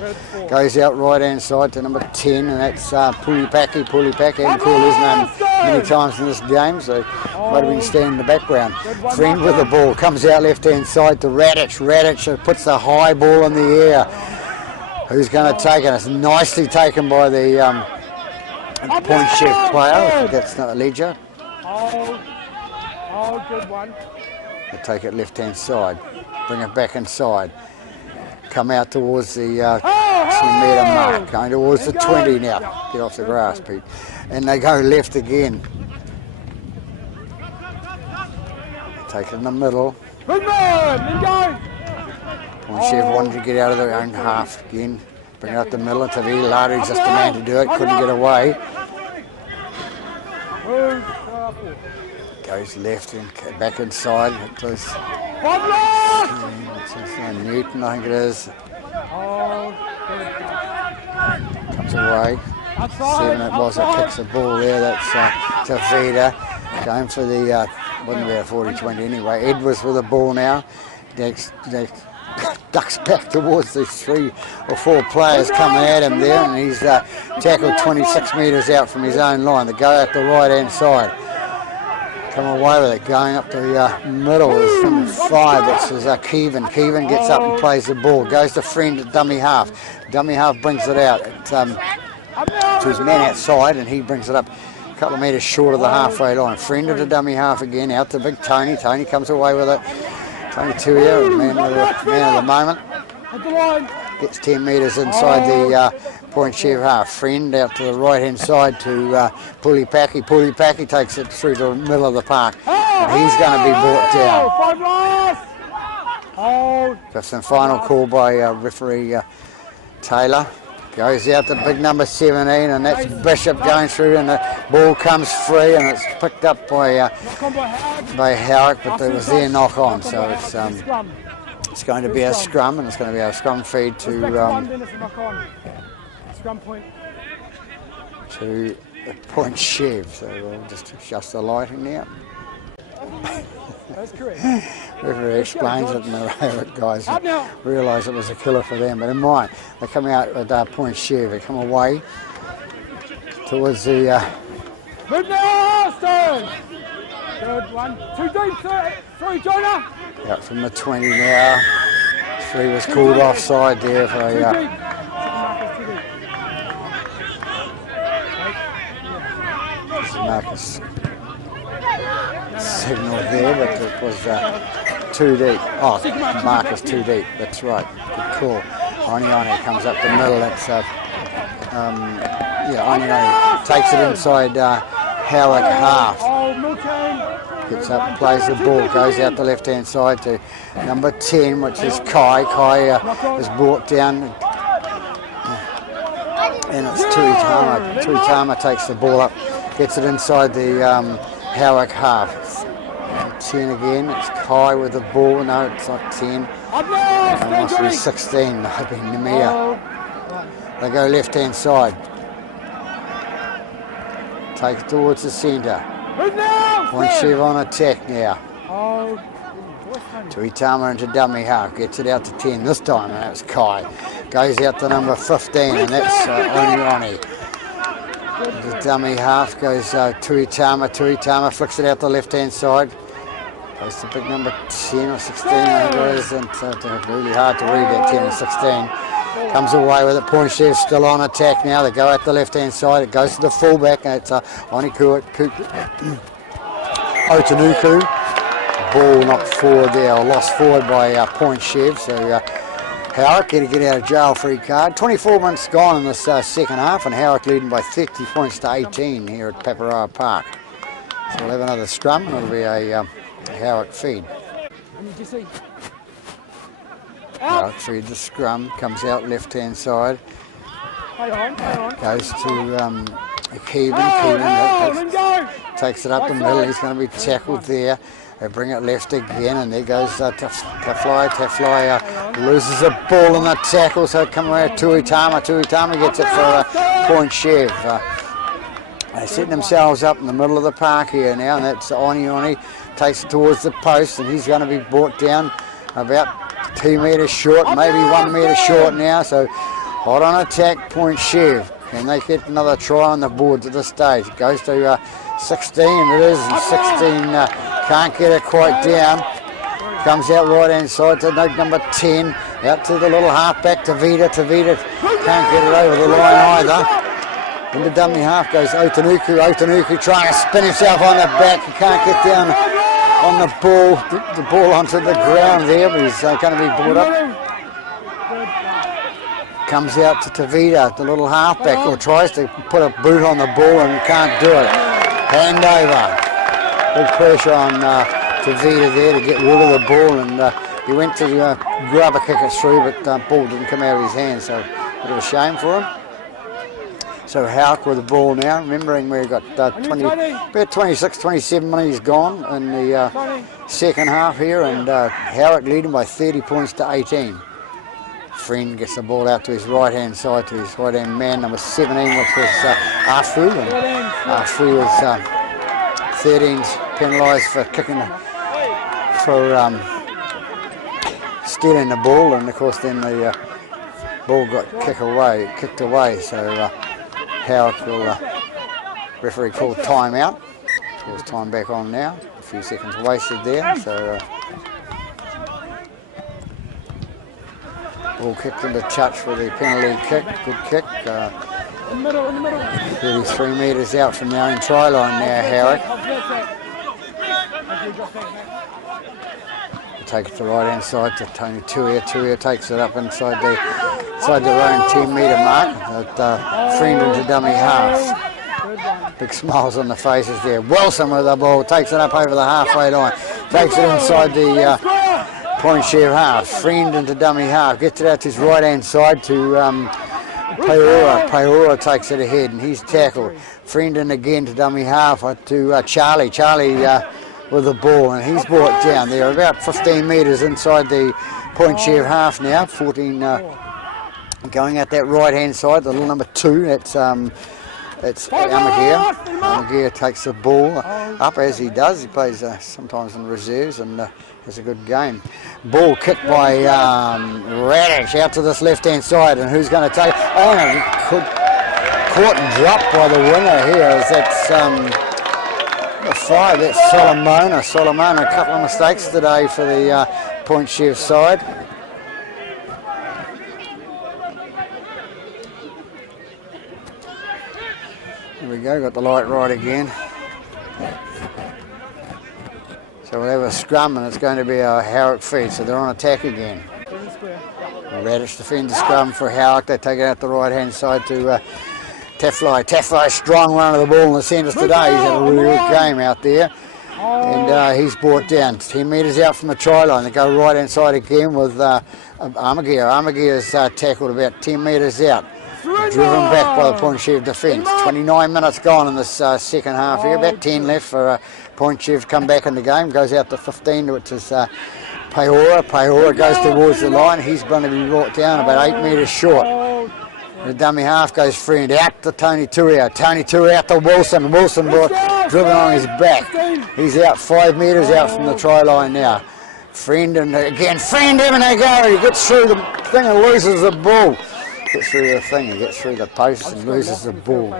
Goes out right hand side to number 10, and that's Pulipaki. Pulipaki, I haven't called his name many times in this game, so might have been standing in the background. Friend with the ball, comes out left hand side to Radich. Radich puts the high ball in the air. Who's going to take it? It's nicely taken by the point Chev player. I think that's not a ledger. Oh, good one. They take it left hand side, bring it back inside. Come out towards the 10-metre mark, going towards the 20 now. Get off the grass, Pete. And they go left again. Take it in the middle. Good man, go. Point Chev wanted to get out of their own half again. Bring it up the middle. Tavilari's just the man to do it. Couldn't get away. Goes left and back inside. It was Newton, I think it is. Comes away. 7 it was that kicks the ball there. That's Tavita going for the, wouldn't be a 40-20 anyway. Edwards with the ball now. They ducks back towards the 3 or 4 players coming at him there, and he's tackled 26 metres out from his own line. They go out the right hand side. Come away with it, going up the middle is number 5, that's Keevan. Keevan gets up and plays the ball, goes to Friend at dummy half. Dummy half brings it out to his man outside, and he brings it up a couple of metres short of the halfway line. Friend at the dummy half again, out to big Tony. Tony comes away with it. Tony Tuia, man of the moment. Gets 10 metres inside the Point Chev half. Friend out to the right hand side to Pulipaki. Pulipaki takes it through to the middle of the park, and he's going to be brought down. Just a final call by referee Taylor. Goes out to big number 17, and that's Bishop going through, and the ball comes free, and it's picked up by Halleck, but there was their knock on, so it's going to be a scrum, and it's going to be a scrum feed to Point Chev. So we'll just adjust the lighting now. That's correct. Referee explains it, and the Halleck guys realise it was a killer for them. But in mine, they come out at Point Chev. They come away towards the. Good one. 2 deep, 3, Jonah. Out from the 20 now. 3 was called offside there for Marcus. Signal there, but it was too deep. Oh, Marcus too deep. That's right. Good call. Onioni comes up the middle. That's Onioni takes it inside Halleck half. Gets up, plays the ball, goes out the left hand side to number 10, which is Kai. Kai is brought down, and it's Tuitama. Tuitama takes the ball up, gets it inside the Halleck half. 10 again, it's Kai with the ball. No, it's not 10. It must be 16. Might be Nemea. They go left hand side. Take it towards the centre. Point Chev on attack now. Tuitama into dummy half. Gets it out to 10 this time, and that's Kai. Goes out to number 15, and that's Onioni. The dummy half goes Tuitama. Tuitama flicks it out the left hand side. Goes to big number 10 or 16, I think it is, and it's really hard to read that 10 or 16. Comes away with it. Point Chev still on attack now. They go out the left hand side. It goes to the fullback, and it's Oniku Otanuku. Ball knocked forward there, or lost forward by Point Chev. So Halleck get out of jail free card. 24 minutes gone in this second half, and Halleck leading by 30 points to 18 here at Paparoa Park. So we'll have another scrum, and it'll be a Halleck feed. Halleck feed the scrum, comes out left hand side. Goes to Keevan. Takes it up the middle. He's going to be tackled there. They bring it left again, and there goes Tafly. Tafly loses the ball in the tackle, so come away Tuitama. Tuitama gets it for Point Chev. They're setting themselves up in the middle of the park here now, and that's Onioni. Takes it towards the post, and he's going to be brought down about 2 metres short, maybe 1 metre short now. So hot on attack, Point Chev. And they get another try on the boards at this stage. It goes to 16, it is, and 16 can't get it quite down. Comes out right hand side to number 10, out to the little halfback, Tavita. Tavita can't get it over the line either. Into dummy half goes Otanuku. Otanuku trying to spin himself on the back. He can't get down on the ball, the ball onto the ground there, but he's going to be brought up. Comes out to Tavita, the little halfback, or tries to put a boot on the ball and can't do it. Hand over. Big pressure on Tavita there to get rid of the ball, and he went to grab a kick it through, but the ball didn't come out of his hand, so a bit of a shame for him. So Halleck with the ball now, remembering we've got about 26, 27 minutes gone in the second half here, and Halleck leading by 30 points to 18. Friend gets the ball out to his right-hand side, to his right-hand man, number 17, which was Arfu. And Arfu was 13's penalised for stealing the ball, and of course then the ball got kicked away. So Halleck will referee called timeout. Calls time back on now. A few seconds wasted there. So ball kicked into touch for the penalty kick. Good kick. 33 metres out from their own try line now, Halleck. Take it to the right-hand side to Tony Tuia. Tuia takes it up inside their own 10-metre mark. Friend into dummy half. Big smiles on the faces there. Wilson with the ball, takes it up over the halfway line. Takes it inside the point share half. Friend into dummy half. Gets it out to his right-hand side to Paora. Paora takes it ahead and he's tackled. Friend in again to dummy half to Charlie. Charlie with the ball, and he's brought down. They're about 15 metres inside the point share half now. 14 going at that right-hand side, the little number 2. It's Almaguer. Almaguer takes the ball up as he does. He plays sometimes in reserves and has a good game. Ball kicked by Radish out to this left-hand side, and who's going to take it? Oh no, caught and dropped by the winner here. That's the 5. That's Solomona. Solomona, a couple of mistakes today for the point share side. Here we go, got the light right again. So we'll have a scrum, and it's going to be a Halleck feed, so they're on attack again. Radish defends the scrum for Halleck. They take it out the right-hand side to Tefly. Tefly, strong run of the ball in the centres today. He's had a really good game out there. And he's brought down 10 metres out from the try line. They go right-hand side again with Armagear. Armagear's tackled about 10 metres out. Driven back by the point share defence. 29 minutes gone in this second half here. About 10 left for point share to come back in the game. Goes out to 15, which is Paora. Paora goes towards the line. He's going to be brought down about 8 metres short. The dummy half goes Friend out to Tony Tuia. Tony Tuia out to Wilson. Wilson driven on his back. He's out 5 metres out from the try line now. Friend and again. Friend having a go. He gets through the thing and loses the ball. Gets through the thing, he gets through the post and loses the ball.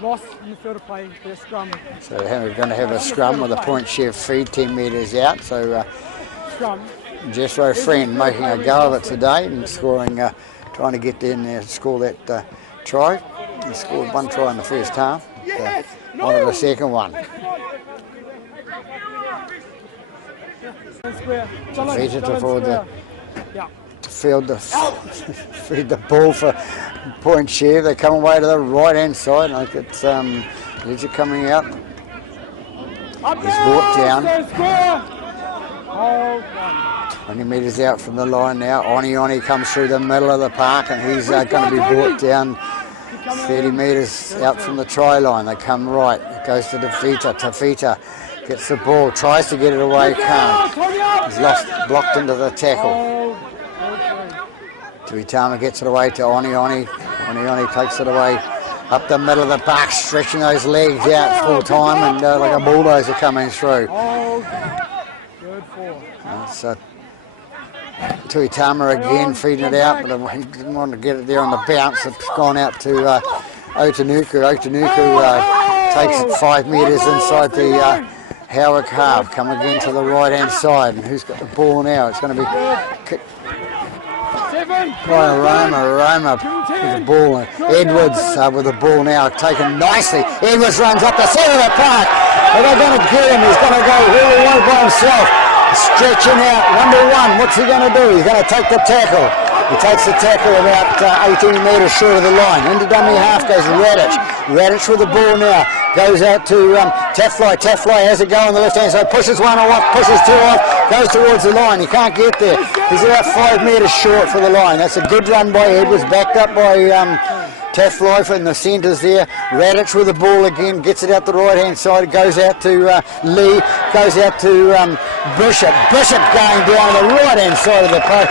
Lost in the field of play, their scrum. So we're going to have a scrum with a point share feed 10 metres out. So Jethro Friend making a go of it today and scoring, trying to get in there to score that try. He scored 1 try in the first half, wanted the second one. Feed the ball for point share. They come away to the right hand side. Like it's Ledger coming out. He's brought down. 20 metres out from the line now. Oni comes through the middle of the park, and he's going to be brought down 30 metres out from the try line. They come right. It goes to Tafita. Tafita gets the ball, tries to get it away, can't. He's blocked into the tackle. Tuitama gets it away to Oni. Oni takes it away up the middle of the park, stretching those legs out full time and like a bulldozer coming through. So Tuitama again feeding it out, but he didn't want to get it there on the bounce. It's gone out to Otanuku. Otanuku takes it 5 metres inside the Halleck half. Come again to the right hand side, and who's got the ball now? It's going to be kicked by Roma with the ball. Edwards with the ball now, taken nicely. Edwards runs up the centre of the park. Are they going to get him? He's going to go all the way by himself. Stretching out, 1-1. What's he going to do? He's going to take the tackle. He takes the tackle about 18 metres short of the line. Into dummy half goes Radish. Radish with the ball now. Goes out to Tefly. Tefly has a go on the left-hand side. Pushes 1 off, pushes 2 off. Goes towards the line. He can't get there. He's about 5 metres short for the line. That's a good run by Edwards. Backed up by Tafflife in the centres there. Radic with the ball again, gets it out the right hand side, goes out to Lee, goes out to Bishop. Bishop going down the right hand side of the park,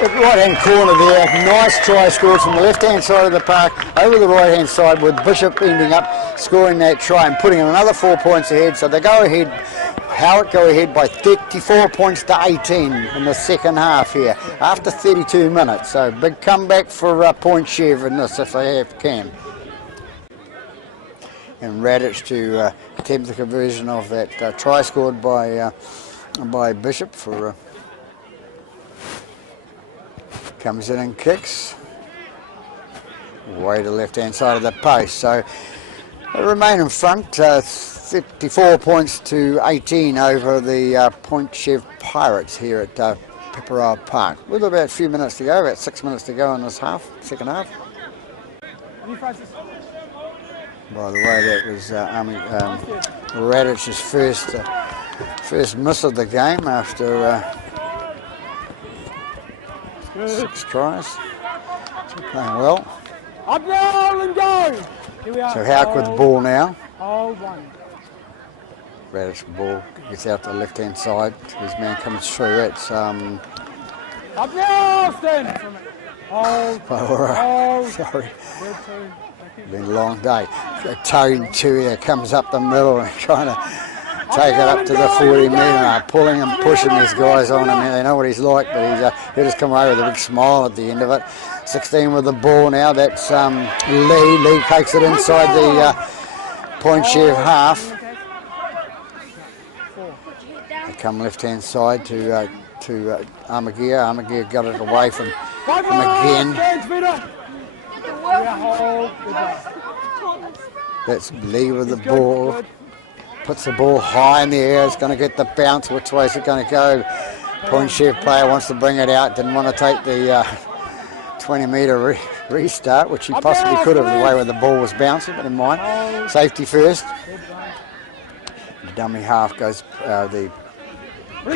right hand corner there. Nice try scored from the left hand side of the park over the right hand side, with Bishop ending up scoring that try and putting them another 4 points ahead. So they go ahead. Halleck go ahead by 34 points to 18 in the second half here after 32 minutes. So big comeback for Point Chev in this if they can. And Radic to attempt the conversion of that try scored by Bishop for comes in and kicks way to the left hand side of the post. So they remain in front. 54 points to 18 over the Point Chev Pirates here at Pepperell Park. With about a few minutes to go, about 6 minutes to go in this second half. By the way, that was Radic's first miss of the game after 6 tries. So playing well. Up now and go! Here we are. So Halleck with the ball now. Hold one. Radic's ball gets out to the left hand side. His man comes through. It's Up now, Austin! Hold. Hold. Sorry. Been a long day. Tone Tuia comes up the middle and trying to take it up to the 40 metre mark, pulling and pushing these guys on him. They know what he's like, but he'll just come away with a big smile at the end of it. 16 with the ball now. That's Lee. Lee takes it inside the Point Chev half. They come left hand side to Armageddon. Armageddon got it away from him again. That's Lee with the ball. Puts the ball high in the air. It's going to get the bounce. Which way is it going to go? Point Chev player wants to bring it out. Didn't want to take the 20 metre restart, which he possibly could have, the way where the ball was bouncing, but never mind. Safety first. Dummy half goes the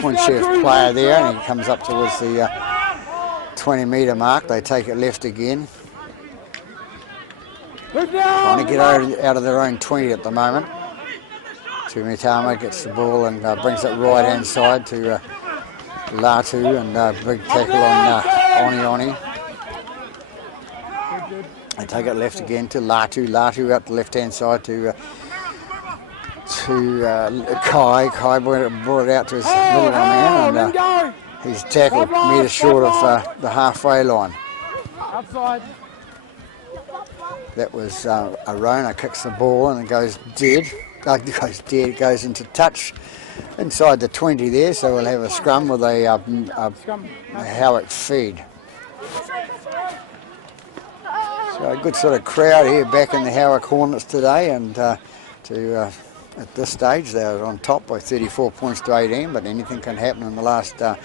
Point Chev player there, and he comes up towards the 20 metre mark. They take it left again. Trying to get out of their own 20 at the moment. Tumitama gets the ball and brings it right hand side to Latu, and big tackle on Oni. They take it left again to Latu. Latu out the left hand side to Kai. Kai brought it out to his little man, and he's tackled metre short of the halfway line. Outside. That was Arona kicks the ball and it goes dead. It goes into touch inside the 20 there, so we'll have a scrum with a Howick feed. So a good sort of crowd here back in the Howick Hornets today, and at this stage they're on top by 34 points to 18, but anything can happen in the last 4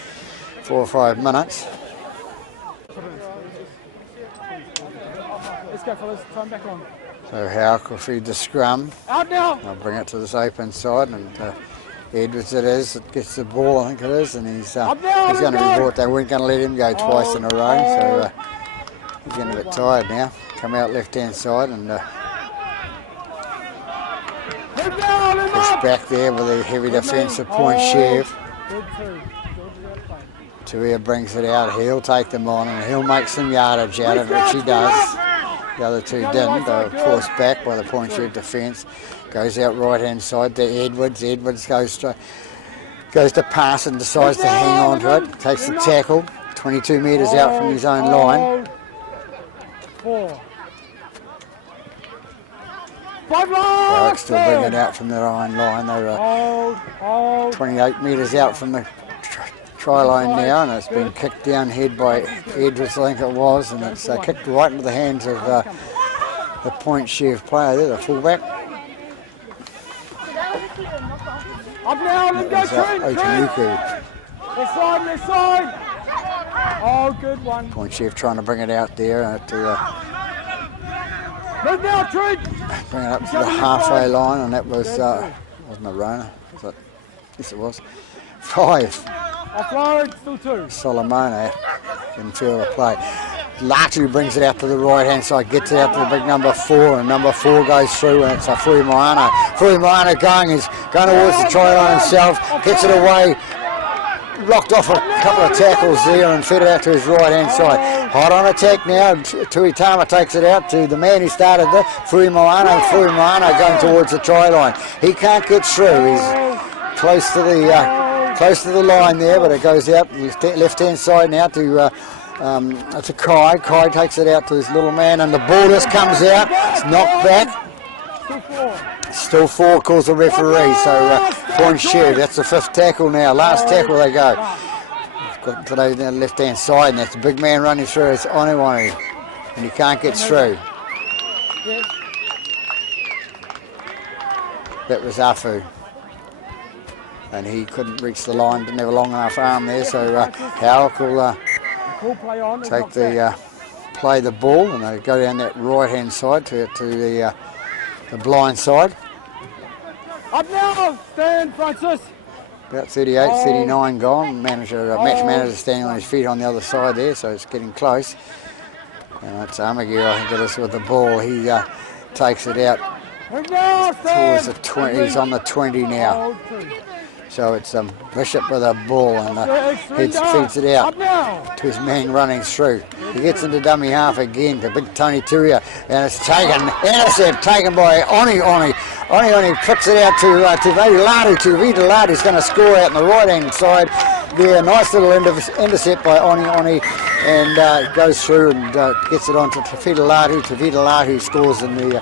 or 5 minutes. Let's go, fellas. Time back on. So Halleck will feed the scrum. Out now. I'll bring it to this open side, and Edwards it is that gets the ball, I think it is, and he's going to be brought. They weren't going to let him go twice in a row, so he's getting a bit tired now. Come out left hand side and push back there with a heavy defence of Point Chev. Tuia brings it out. He'll take them on and he'll make some yardage out of it, which he does. The other two didn't. They were forced back by the Point Chev defence. Goes out right hand side to Edwards. Edwards goes to pass and decides to hang on to it. Takes the tackle. 22 metres out from his own line. Halleck still bring it out from their own line. They were 28 metres out from the try line now, and it's been kicked down head by Edwards, I think it was, and it's kicked right into the hands of the Point Chev player there, the fullback. Up now, and go Otanuku. Left side. Oh, good one. Point Chev trying to bring it out there to move now, Trent. Bring it up to the halfway line, and that was wasn't a Rona, was it? Yes, it was. 5. Offload, still 2. Solomona didn't feel the play. Latu brings it out to the right hand side, gets it out to the big number 4, and number 4 goes through, and it's a Fui Moana. Fui Moana going towards the try line himself, gets it away, locked off a couple of tackles there and fed it out to his right hand side. Hot on attack now, Tuitama takes it out to the man who started the Fui Moana. Fui Moana going towards the try line. He can't get through, he's close to the line there, but it goes out left hand side now to Kai. Kai takes it out to his little man, and the ball just comes out. It's knocked back. Still 4 calls the referee, so point Chev. That's the 5th tackle now. Last tackle they go. Got today down the left hand side, and that's the big man running through. It's Onu, and he can't get through. That was Afu, and he couldn't reach the line. Didn't have a long enough arm there, so Halleck will play the ball, and they go down that right hand side to the blind side. Up now, stand, Francis. About 38, 39 gone. Match manager standing on his feet on the other side there, so it's getting close. And it's Amagir, I think it is, with the ball. He takes it out towards the 20. He's on the 20 now. So it's Bishop with a ball, and feeds it out to his man running through. He gets into dummy half again to big Tony Tuia, and it's taken, intercept taken by Oni. Oni puts it out to Vidalatu. To Vidalatu's going to score out on the right hand side there. Nice little intercept by Oni, and goes through and gets it on to Vidalatu. Vidalatu scores in the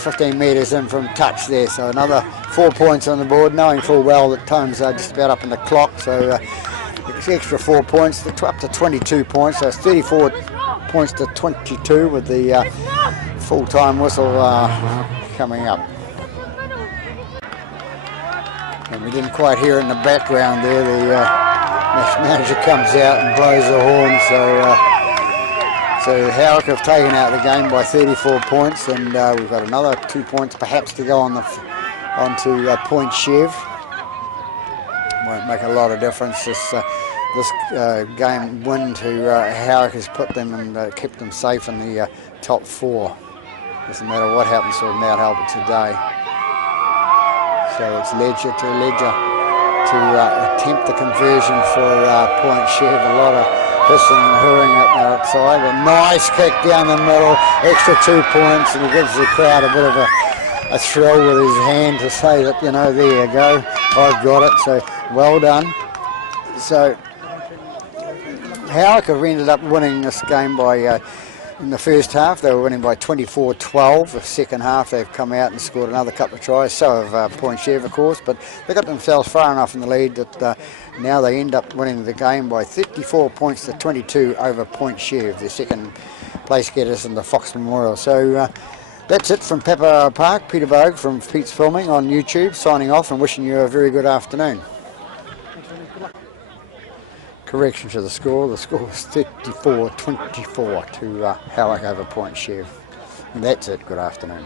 15 metres in from touch there, so another 4 points on the board, knowing full well that time's just about up in the clock, so it's extra 4 points up to 22 points, so it's 34 points to 22 with the full-time whistle coming up. And we didn't quite hear it in the background there, the match manager comes out and blows the horn, so Halleck have taken out the game by 34 points, and we've got another 2 points perhaps to go onto Point Chev. Won't make a lot of difference. This game win to Halleck has put them and kept them safe in the top 4. Doesn't matter what happens to Mount Albert today. So it's Ledger to attempt the conversion for Point Chev. A lot of hissing and hooing up the outside. A nice kick down the middle, extra 2 points, and he gives the crowd a bit of a thrill with his hand to say that, you know, there you go, I've got it, so well done. So Halleck have ended up winning this game by, in the first half, they were winning by 24-12. The second half, they've come out and scored another couple of tries, so have Point Chev, of course, but they got themselves far enough in the lead that now they end up winning the game by 34 points to 22 over Point Chev, the second place getters in the Fox Memorial. So that's it from Pepper Park. Peter Bogue from Pete's Filming on YouTube, signing off and wishing you a very good afternoon. Correction to the score. The score was 34-24 to Halleck over Point Chev. And that's it. Good afternoon.